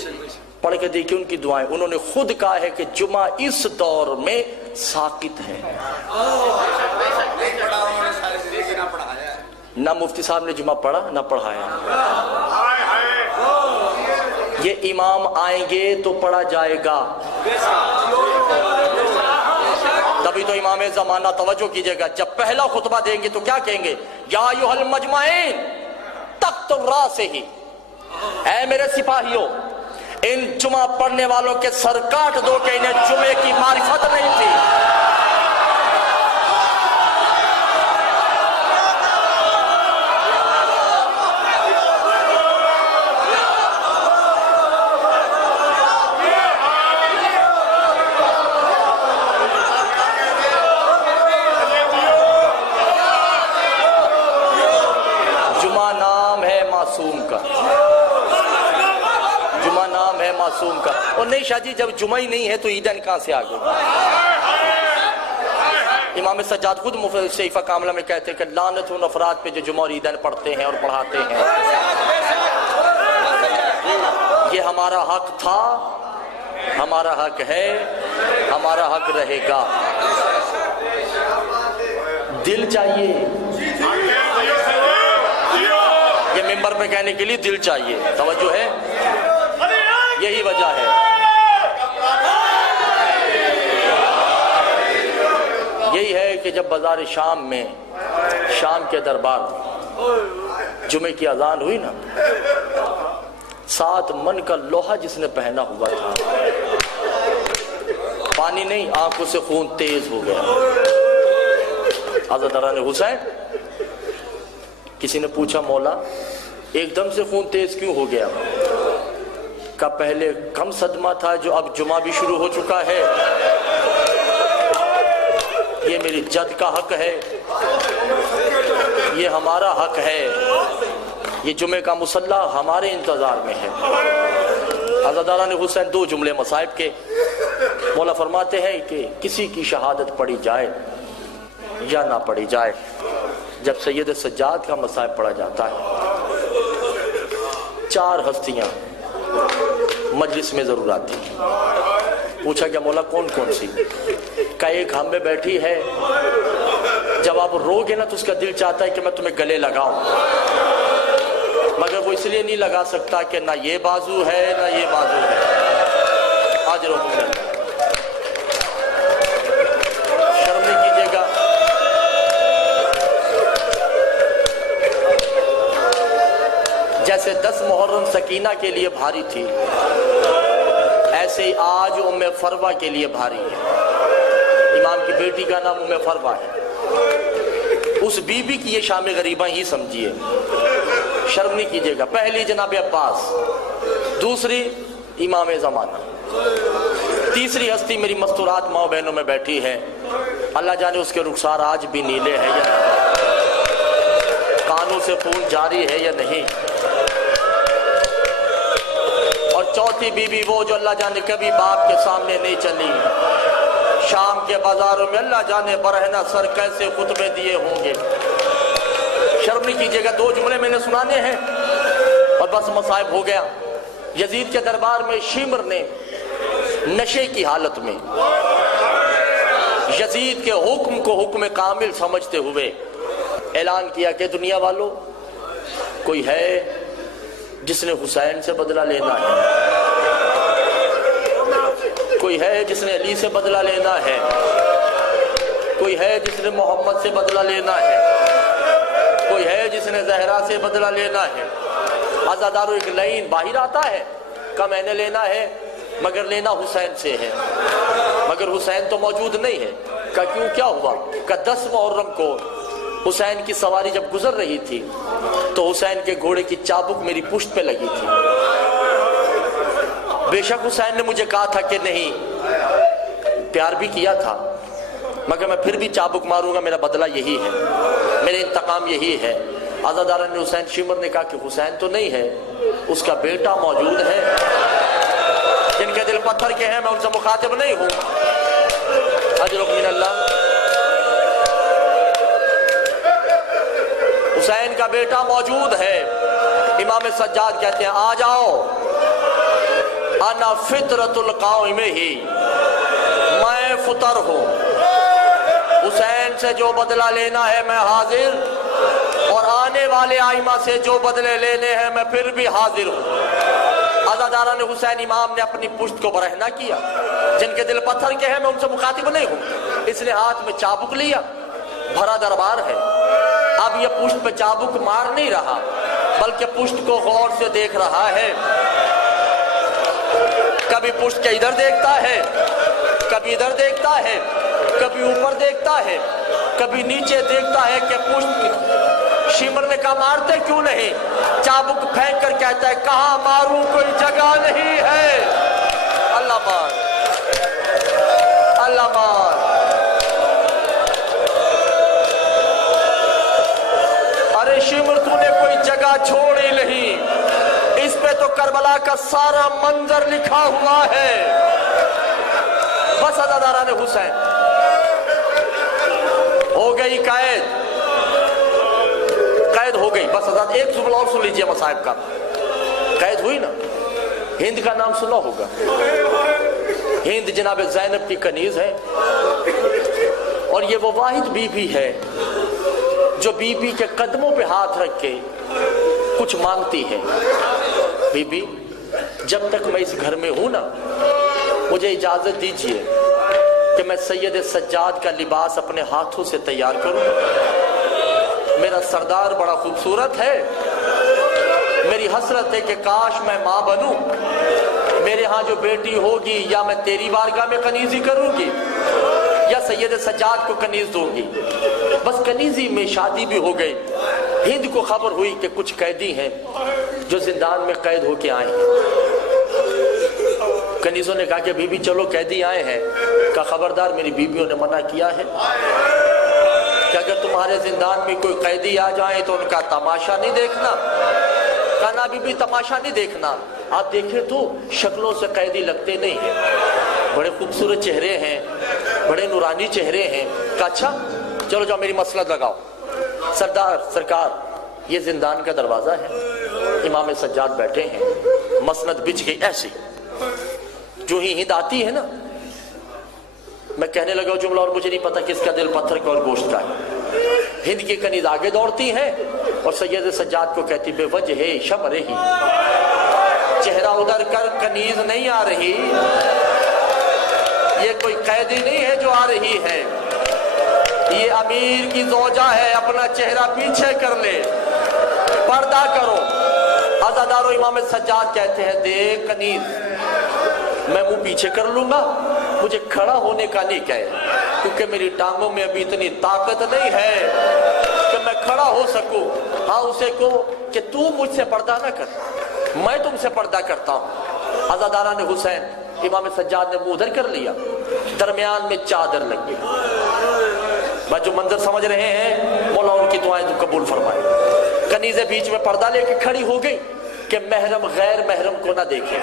پڑھ کے دیکھیں ان کی دعائیں. انہوں نے خود کہا ہے کہ جمعہ اس دور میں ساقط ہے. نہ مفتی صاحب نے جمعہ پڑھا نہ پڑھایا. یہ امام آئیں گے تو پڑھا جائے گا. تبھی تو امام زمانہ. توجہ کیجئے گا، جب پہلا خطبہ دیں گے تو کیا کہیں گے؟ یا ایھا المجمعین تخت الراس ہی، اے میرے سپاہیوں، ان جمعہ پڑھنے والوں کے سر کاٹ دو کہ انہیں جمعے کی معرفت نہیں تھی. جمعہ نام ہے معصوم کا، جمعہ نام ہے معصوم کا. اور نہیں شاہ جی، جب جمعہ ہی نہیں ہے تو عیدین کہاں سے آگے؟ امام سجاد خود صحیفہ کاملہ میں کہتے ہیں کہ لعنت ان افراد پہ جو جمعہ اور عیدین پڑھتے ہیں اور پڑھاتے ہیں. یہ ہمارا حق تھا، ہمارا حق ہے، ہمارا حق رہے گا. دل چاہیے، یہ ممبر پہ کہنے کے لیے دل چاہیے. توجہ ہے، یہی وجہ ہے. یہی ہے کہ جب بازار شام میں، شام کے دربار جمعے کی اذان ہوئی نا، 7 من کا لوہا جس نے پہنا ہوا تھا، پانی نہیں، آنکھوں سے خون تیز ہو گیا. حضرت حسین حسین کسی نے پوچھا مولا ایک دم سے خون تیز کیوں ہو گیا؟ کا پہلے کم صدمہ تھا جو اب جمعہ بھی شروع ہو چکا ہے. یہ میری جد کا حق ہے، یہ ہمارا حق ہے، یہ جمعے کا مصلی ہمارے انتظار میں ہے. حضرت حسین 2 جملے مصائب کے. مولا فرماتے ہیں کہ کسی کی شہادت پڑھی جائے یا نہ پڑھی جائے، جب سید سجاد کا مصائب پڑھا جاتا ہے، 4 ہستیاں مجلس میں ضرور آتی. پوچھا کہ مولا کون کون سی؟ کہ ایک ہم میں بیٹھی ہے، جب آپ رو گے نا تو اس کا دل چاہتا ہے کہ میں تمہیں گلے لگاؤں، مگر وہ اس لیے نہیں لگا سکتا کہ نہ یہ بازو ہے نہ یہ بازو ہے. آج رو شرم نہیں کیجیے گا. جیسے 10 محرم سکینہ کے لیے بھاری تھی، ایسے ہی آج ام فروہ کے لیے بھاری ہے۔ امام کی بیٹی کا نام ام فروہ ہے۔ اس بی بی کی یہ شام غریبہ ہی سمجھیے، شرم نہیں کیجیے گا۔ پہلی جناب عباس، دوسری امام زمانہ، تیسری ہستی میری مستورات ماں بہنوں میں بیٹھی ہے، اللہ جانے اس کے رخسار آج بھی نیلے ہیں یا کانوں سے خون جاری ہے یا نہیں۔ اور چوتھی بی بی وہ جو اللہ جانے کبھی باپ کے سامنے نہیں چلی، شام کے بازاروں میں اللہ جانے برہنہ سر کیسے خطبے دیے ہوں گے۔ شرم نہیں کیجیے گا، 2 جملے میں نے سنانے ہیں اور بس مصائب ہو گیا۔ یزید کے دربار میں شمر نے نشے کی حالت میں یزید کے حکم کو حکم کامل سمجھتے ہوئے اعلان کیا کہ دنیا والوں، کوئی ہے جس نے حسین سے بدلہ لینا ہے، کوئی ہے جس نے علی سے بدلہ لینا ہے، کوئی ہے جس نے محمد سے بدلہ لینا ہے، کوئی ہے جس نے زہرا سے بدلہ لینا ہے۔ عزادارو ایک لائن باہر آتا ہے کہ میں نے لینا ہے مگر لینا حسین سے ہے، مگر حسین تو موجود نہیں ہے۔ کہ کیوں، کیا ہوا؟ کہ 10 محرم کو حسین کی سواری جب گزر رہی تھی تو حسین کے گھوڑے کی چابک میری پشت پہ لگی تھی۔ بے شک حسین نے مجھے کہا تھا کہ نہیں، پیار بھی کیا تھا، مگر میں پھر بھی چابک ماروں گا، میرا بدلہ یہی ہے، میرے انتقام یہی ہے۔ عزادارہ نے حسین شمر نے کہا کہ حسین تو نہیں ہے، اس کا بیٹا موجود ہے، جن کے دل پتھر کے ہیں میں ان سے مخاطب نہیں ہوں، اجرک من اللہ۔ حسین کا بیٹا موجود ہے۔ امام سجاد کہتے ہیں آ جاؤ، انا فطرت القائم ہی، میں فطر ہوں، حسین سے جو بدلہ لینا ہے میں حاضر، اور آنے والے آئمہ سے جو بدلے لینے ہیں میں پھر بھی حاضر ہوں۔ عزادارہ نے حسین امام نے اپنی پشت کو برہنہ کیا، جن کے دل پتھر کے ہیں میں ان سے مخاطب نہیں ہوں۔ اس نے ہاتھ میں چابک لیا، بھرا دربار ہے، اب یہ پشت پہ چابک مار نہیں رہا بلکہ پشت کو غور سے دیکھ رہا ہے۔ کبھی پشت کے ادھر دیکھتا ہے، کبھی ادھر دیکھتا ہے، کبھی اوپر دیکھتا ہے، کبھی نیچے دیکھتا ہے کہ پشت۔ شمر نے کہا مارتے کیوں نہیں؟ چابک پھینک کر کہتا ہے کہاں ماروں، کوئی جگہ نہیں ہے۔ اللہ مار، اللہ مار۔ ارے شمر تو نے کوئی جگہ چھوڑی نہیں، اس پہ تو کربلا کا سارا منظر لکھا ہوا ہے۔ بس عزادارہ نے حسین ہو گئی قید ہو گئی، بس عزاد ایک جملہ اور سن لیجئے مصائب کا۔ قید ہوئی نا، ہند کا نام سنا ہوگا، ہند جناب زینب کی کنیز ہے، اور یہ وہ واحد بی بی ہے جو بی بی کے قدموں پہ ہاتھ رکھ کے کچھ مانگتی ہے۔ بی بی جب تک میں اس گھر میں ہوں نا، مجھے اجازت دیجئے کہ میں سید سجاد کا لباس اپنے ہاتھوں سے تیار کروں۔ میرا سردار بڑا خوبصورت ہے، میری حسرت ہے کہ کاش میں ماں بنوں، میرے ہاں جو بیٹی ہوگی یا میں تیری بارگاہ میں کنیزی کروں گی یا سید سجاد کو کنیز دوں گی۔ بس کنیزی میں شادی بھی ہو گئی۔ ہند کو خبر ہوئی کہ کچھ قیدی ہیں جو زندان میں قید ہو کے آئے ہیں۔ کنیزوں نے کہا کہ بی بی چلو قیدی آئے ہیں، کہا خبردار میری بیویوں نے منع کیا ہے کہ اگر تمہارے زندان میں کوئی قیدی آ جائیں تو ان کا تماشا نہیں دیکھنا۔ کہا نا بی بی تماشا نہیں دیکھنا، آپ دیکھیں تو شکلوں سے قیدی لگتے نہیں ہیں، بڑے خوبصورت چہرے ہیں، بڑے نورانی چہرے ہیں۔ کہا اچھا چلو جاؤ میری مسند لگاؤ۔ سرکار یہ زندان کا دروازہ ہے، امام سجاد بیٹھے ہیں، مسند بچھ گئی ایسی۔ جو ہی ہند آتی ہے نا، میں کہنے لگا جملہ اور مجھے نہیں پتا کس کا دل پتھر کا اور گوشت کا ہے۔ ہند کی کنیز آگے دوڑتی ہیں اور سید سجاد کو کہتی بے وجہ شم رہی، چہرہ ادھر کر کنیز نہیں آ رہی، یہ کوئی قیدی نہیں ہے جو آ رہی ہے، یہ امیر کی زوجہ ہے، اپنا چہرہ پیچھے کر لے، پردہ کرو۔ عزادارو امام سجاد کہتے ہیں دیکھ کنیز میں منہ پیچھے کر لوں گا، مجھے کھڑا ہونے کا نہیں کہے، کیونکہ میری ٹانگوں میں ابھی اتنی طاقت نہیں ہے کہ میں کھڑا ہو سکوں۔ ہاں اسے کہو کہ تو مجھ سے پردہ نہ کر، میں تم سے پردہ کرتا ہوں۔ عزاداران حسین امام سجاد نے منہ ادھر کر لیا، درمیان میں چادر لگ گئی۔ بس جو منظر سمجھ رہے ہیں مولا ان کی دعائیں تو قبول فرمائے۔ کنیزیں بیچ میں پردہ لے کے کھڑی ہو گئی کہ محرم غیر محرم کو نہ دیکھے،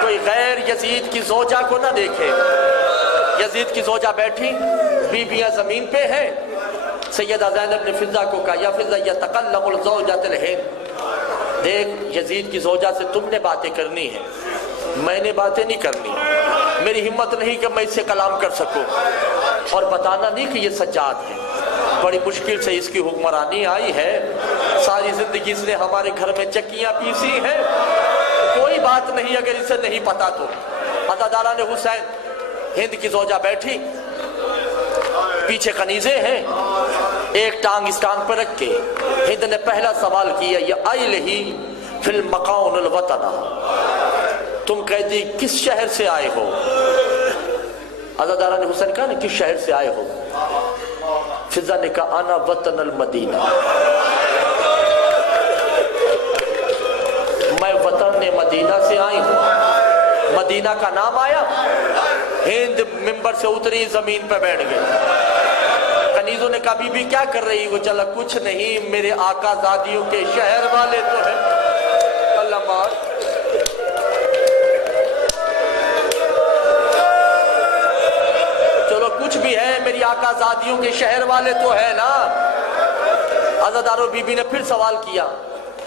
کوئی غیر یزید کی زوجہ کو نہ دیکھے۔ یزید کی زوجہ بیٹھی، بیویاں زمین پہ ہیں۔ سیدہ زینب نے فضہ کو کہا یا فضہ یتکلم الزوجۃ الہند، دیکھ یزید کی زوجہ سے تم نے باتیں کرنی ہیں، میں نے باتیں نہیں کرنی، میری ہمت نہیں کہ میں اس سے کلام کر سکوں، اور بتانا نہیں کہ یہ سجاد ہے۔ بڑی مشکل سے اس کی حکمرانی آئی ہے، ساری زندگی اس نے ہمارے گھر میں چکیاں پیسی ہیں، کوئی بات نہیں اگر اسے نہیں پتا تو۔ عزاداران حسین ہند کی زوجہ بیٹھی، پیچھے کنیزیں ہیں، ایک ٹانگ اس ٹانگ پر رکھ کے ہند نے پہلا سوال کیا یا ایلہی فی المقاون الوطن، تم قیدی کس شہر سے آئے ہو؟ عزاداران حسین کہا نا کس شہر سے آئے ہو؟ فضہ نے کہا انا وطن المدینہ، میں وطن مدینہ سے آئی ہوں۔ مدینہ کا نام آیا، ہند ممبر سے اتری زمین پہ بیٹھ گئے۔ کنیزوں نے کہا بی بی کیا کر رہی ہو؟ چلا کچھ نہیں، میرے آقا زادیوں کے شہر والے تو ہیں۔ اللہ مار چلو کچھ بھی ہے، میری آقا زادیوں کے شہر والے تو ہے نا۔ عزادارو بی بی نے پھر سوال کیا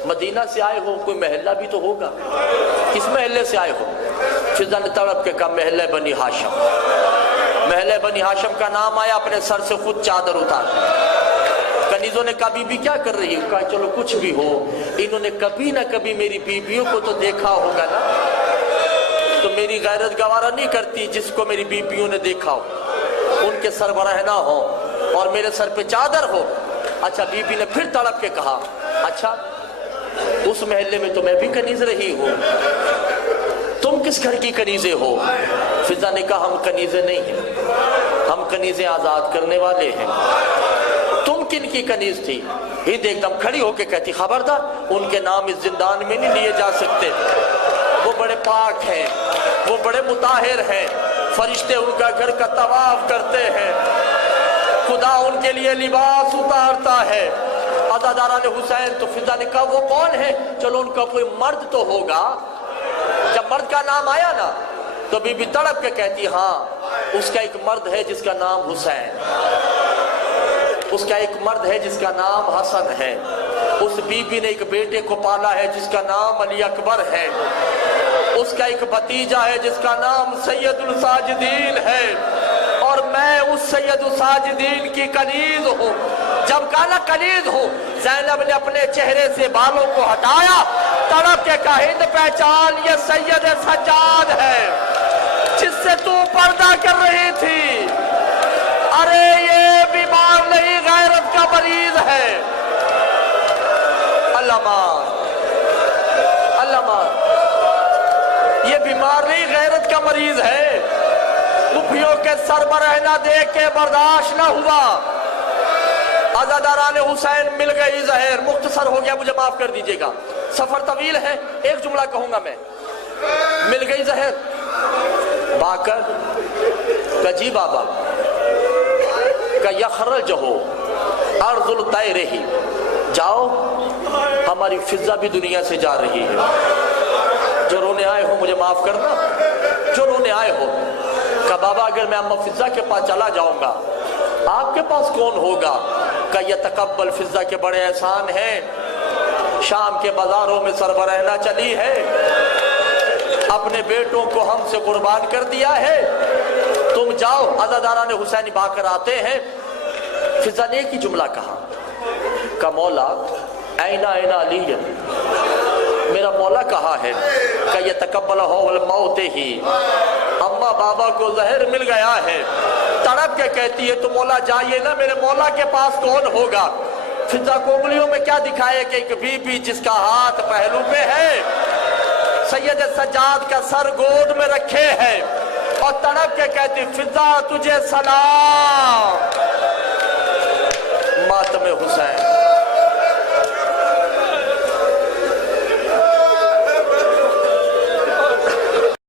مدینہ سے آئے ہو، کوئی محلہ بھی تو ہوگا، کس محلے سے آئے ہو؟ فضہ نے تڑپ کے کہا محلہ بنی ہاشم۔ محلہ بنی ہاشم کا نام آیا، اپنے سر سے خود چادر اتار۔ کنیزوں نے کہا بی بی کیا کر رہی ہو؟ کہا چلو کچھ بھی ہو، انہوں نے کبھی نہ کبھی میری بیویوں کو تو دیکھا ہوگا نا، تو میری غیرت گوارا نہیں کرتی جس کو میری بیویوں نے دیکھا ہو، ان کے سربراہ نہ ہو اور میرے سر پہ چادر ہو۔ اچھا بی بی نے پھر تڑپ کے کہا اچھا اس محلے میں تو میں بھی کنیز رہی ہوں، تم کس گھر کی کنیزیں ہو؟ فضہ نے کہا ہم کنیزیں نہیں ہیں، ہم کنیزیں آزاد کرنے والے ہیں۔ تم کن کی کنیز تھی؟ ہند ایک دم کھڑی ہو کے کہتی خبردار، ان کے نام اس زندان میں نہیں لیے جا سکتے، وہ بڑے پاک ہیں، وہ بڑے مطہر ہیں، فرشتے ان کا گھر کا طواف کرتے ہیں، خدا ان کے لیے لباس اتارتا ہے۔ عزاداران حسین تو فضہ نے کہا وہ کون ہے؟ چلو ان کا کوئی مرد تو ہوگا۔ جب مرد کا نام آیا نا تو بی بی تڑپ کے کہتی ہاں اس کا ایک مرد ہے جس کا نام حسین، اس کا ایک مرد ہے جس کا نام حسن ہے، اس بی بی نے ایک بیٹے کو پالا ہے جس کا نام علی اکبر ہے، اس کا ایک بھتیجا ہے جس کا نام سید الساجدین ہے، اور میں اس سید الساجدین کی کنیز ہوں۔ جب کالا کنیز ہو، زینب نے اپنے چہرے سے بالوں کو ہٹایا، تڑپ کے کہا ہند پہچان یہ سید سجاد ہے جس سے تو پردہ کر رہی تھی، ارے یہ بیمار نہیں غیرت کا مریض ہے۔ اللہ مان اللہ مان، یہ بیمار نہیں غیرت کا مریض ہے۔ پھوپھیوں کے سر پر رہنا دیکھ کے برداشت نہ ہوا۔ عزاداران حسین مل گئی زہر، مختصر ہو گیا مجھے معاف کر دیجئے گا، سفر طویل ہے، ایک جملہ کہوں گا میں۔ مل گئی زہر، با کر کہ جی بابا کہ یخرج ہو ارض الطیر رہی، جاؤ ہماری فضہ بھی دنیا سے جا رہی ہے، جو رونے آئے ہو مجھے معاف کرنا، جو رونے آئے ہو کہ بابا اگر میں اما فضہ کے پاس چلا جاؤں گا آپ کے پاس کون ہوگا؟ کہ یتقبل فضہ کے بڑے احسان ہیں، شام کے بازاروں میں سربراہ چلی ہے، اپنے بیٹوں کو ہم سے قربان کر دیا ہے، تم جاؤ۔ عزاداران حسین با کر آتے ہیں، فضہ نے ایک ہی جملہ کہا کہ مولا اینا اینا علی، میرا مولا کہا ہے کہ یتقبل ہو الموت ہی، اما بابا کو زہر مل گیا ہے، تڑپ کے کہتی ہے تو مولا جائیے نا، میرے مولا کے پاس کون ہوگا؟ فضا کو انگلیوں میں کیا دکھائے کہ ایک بی بی جس کا ہاتھ پہلو پہ ہے، سید سجاد کا سر گود میں رکھے ہے اور تڑپ کے کہتی فضا تجھے سلام، ماتم حسین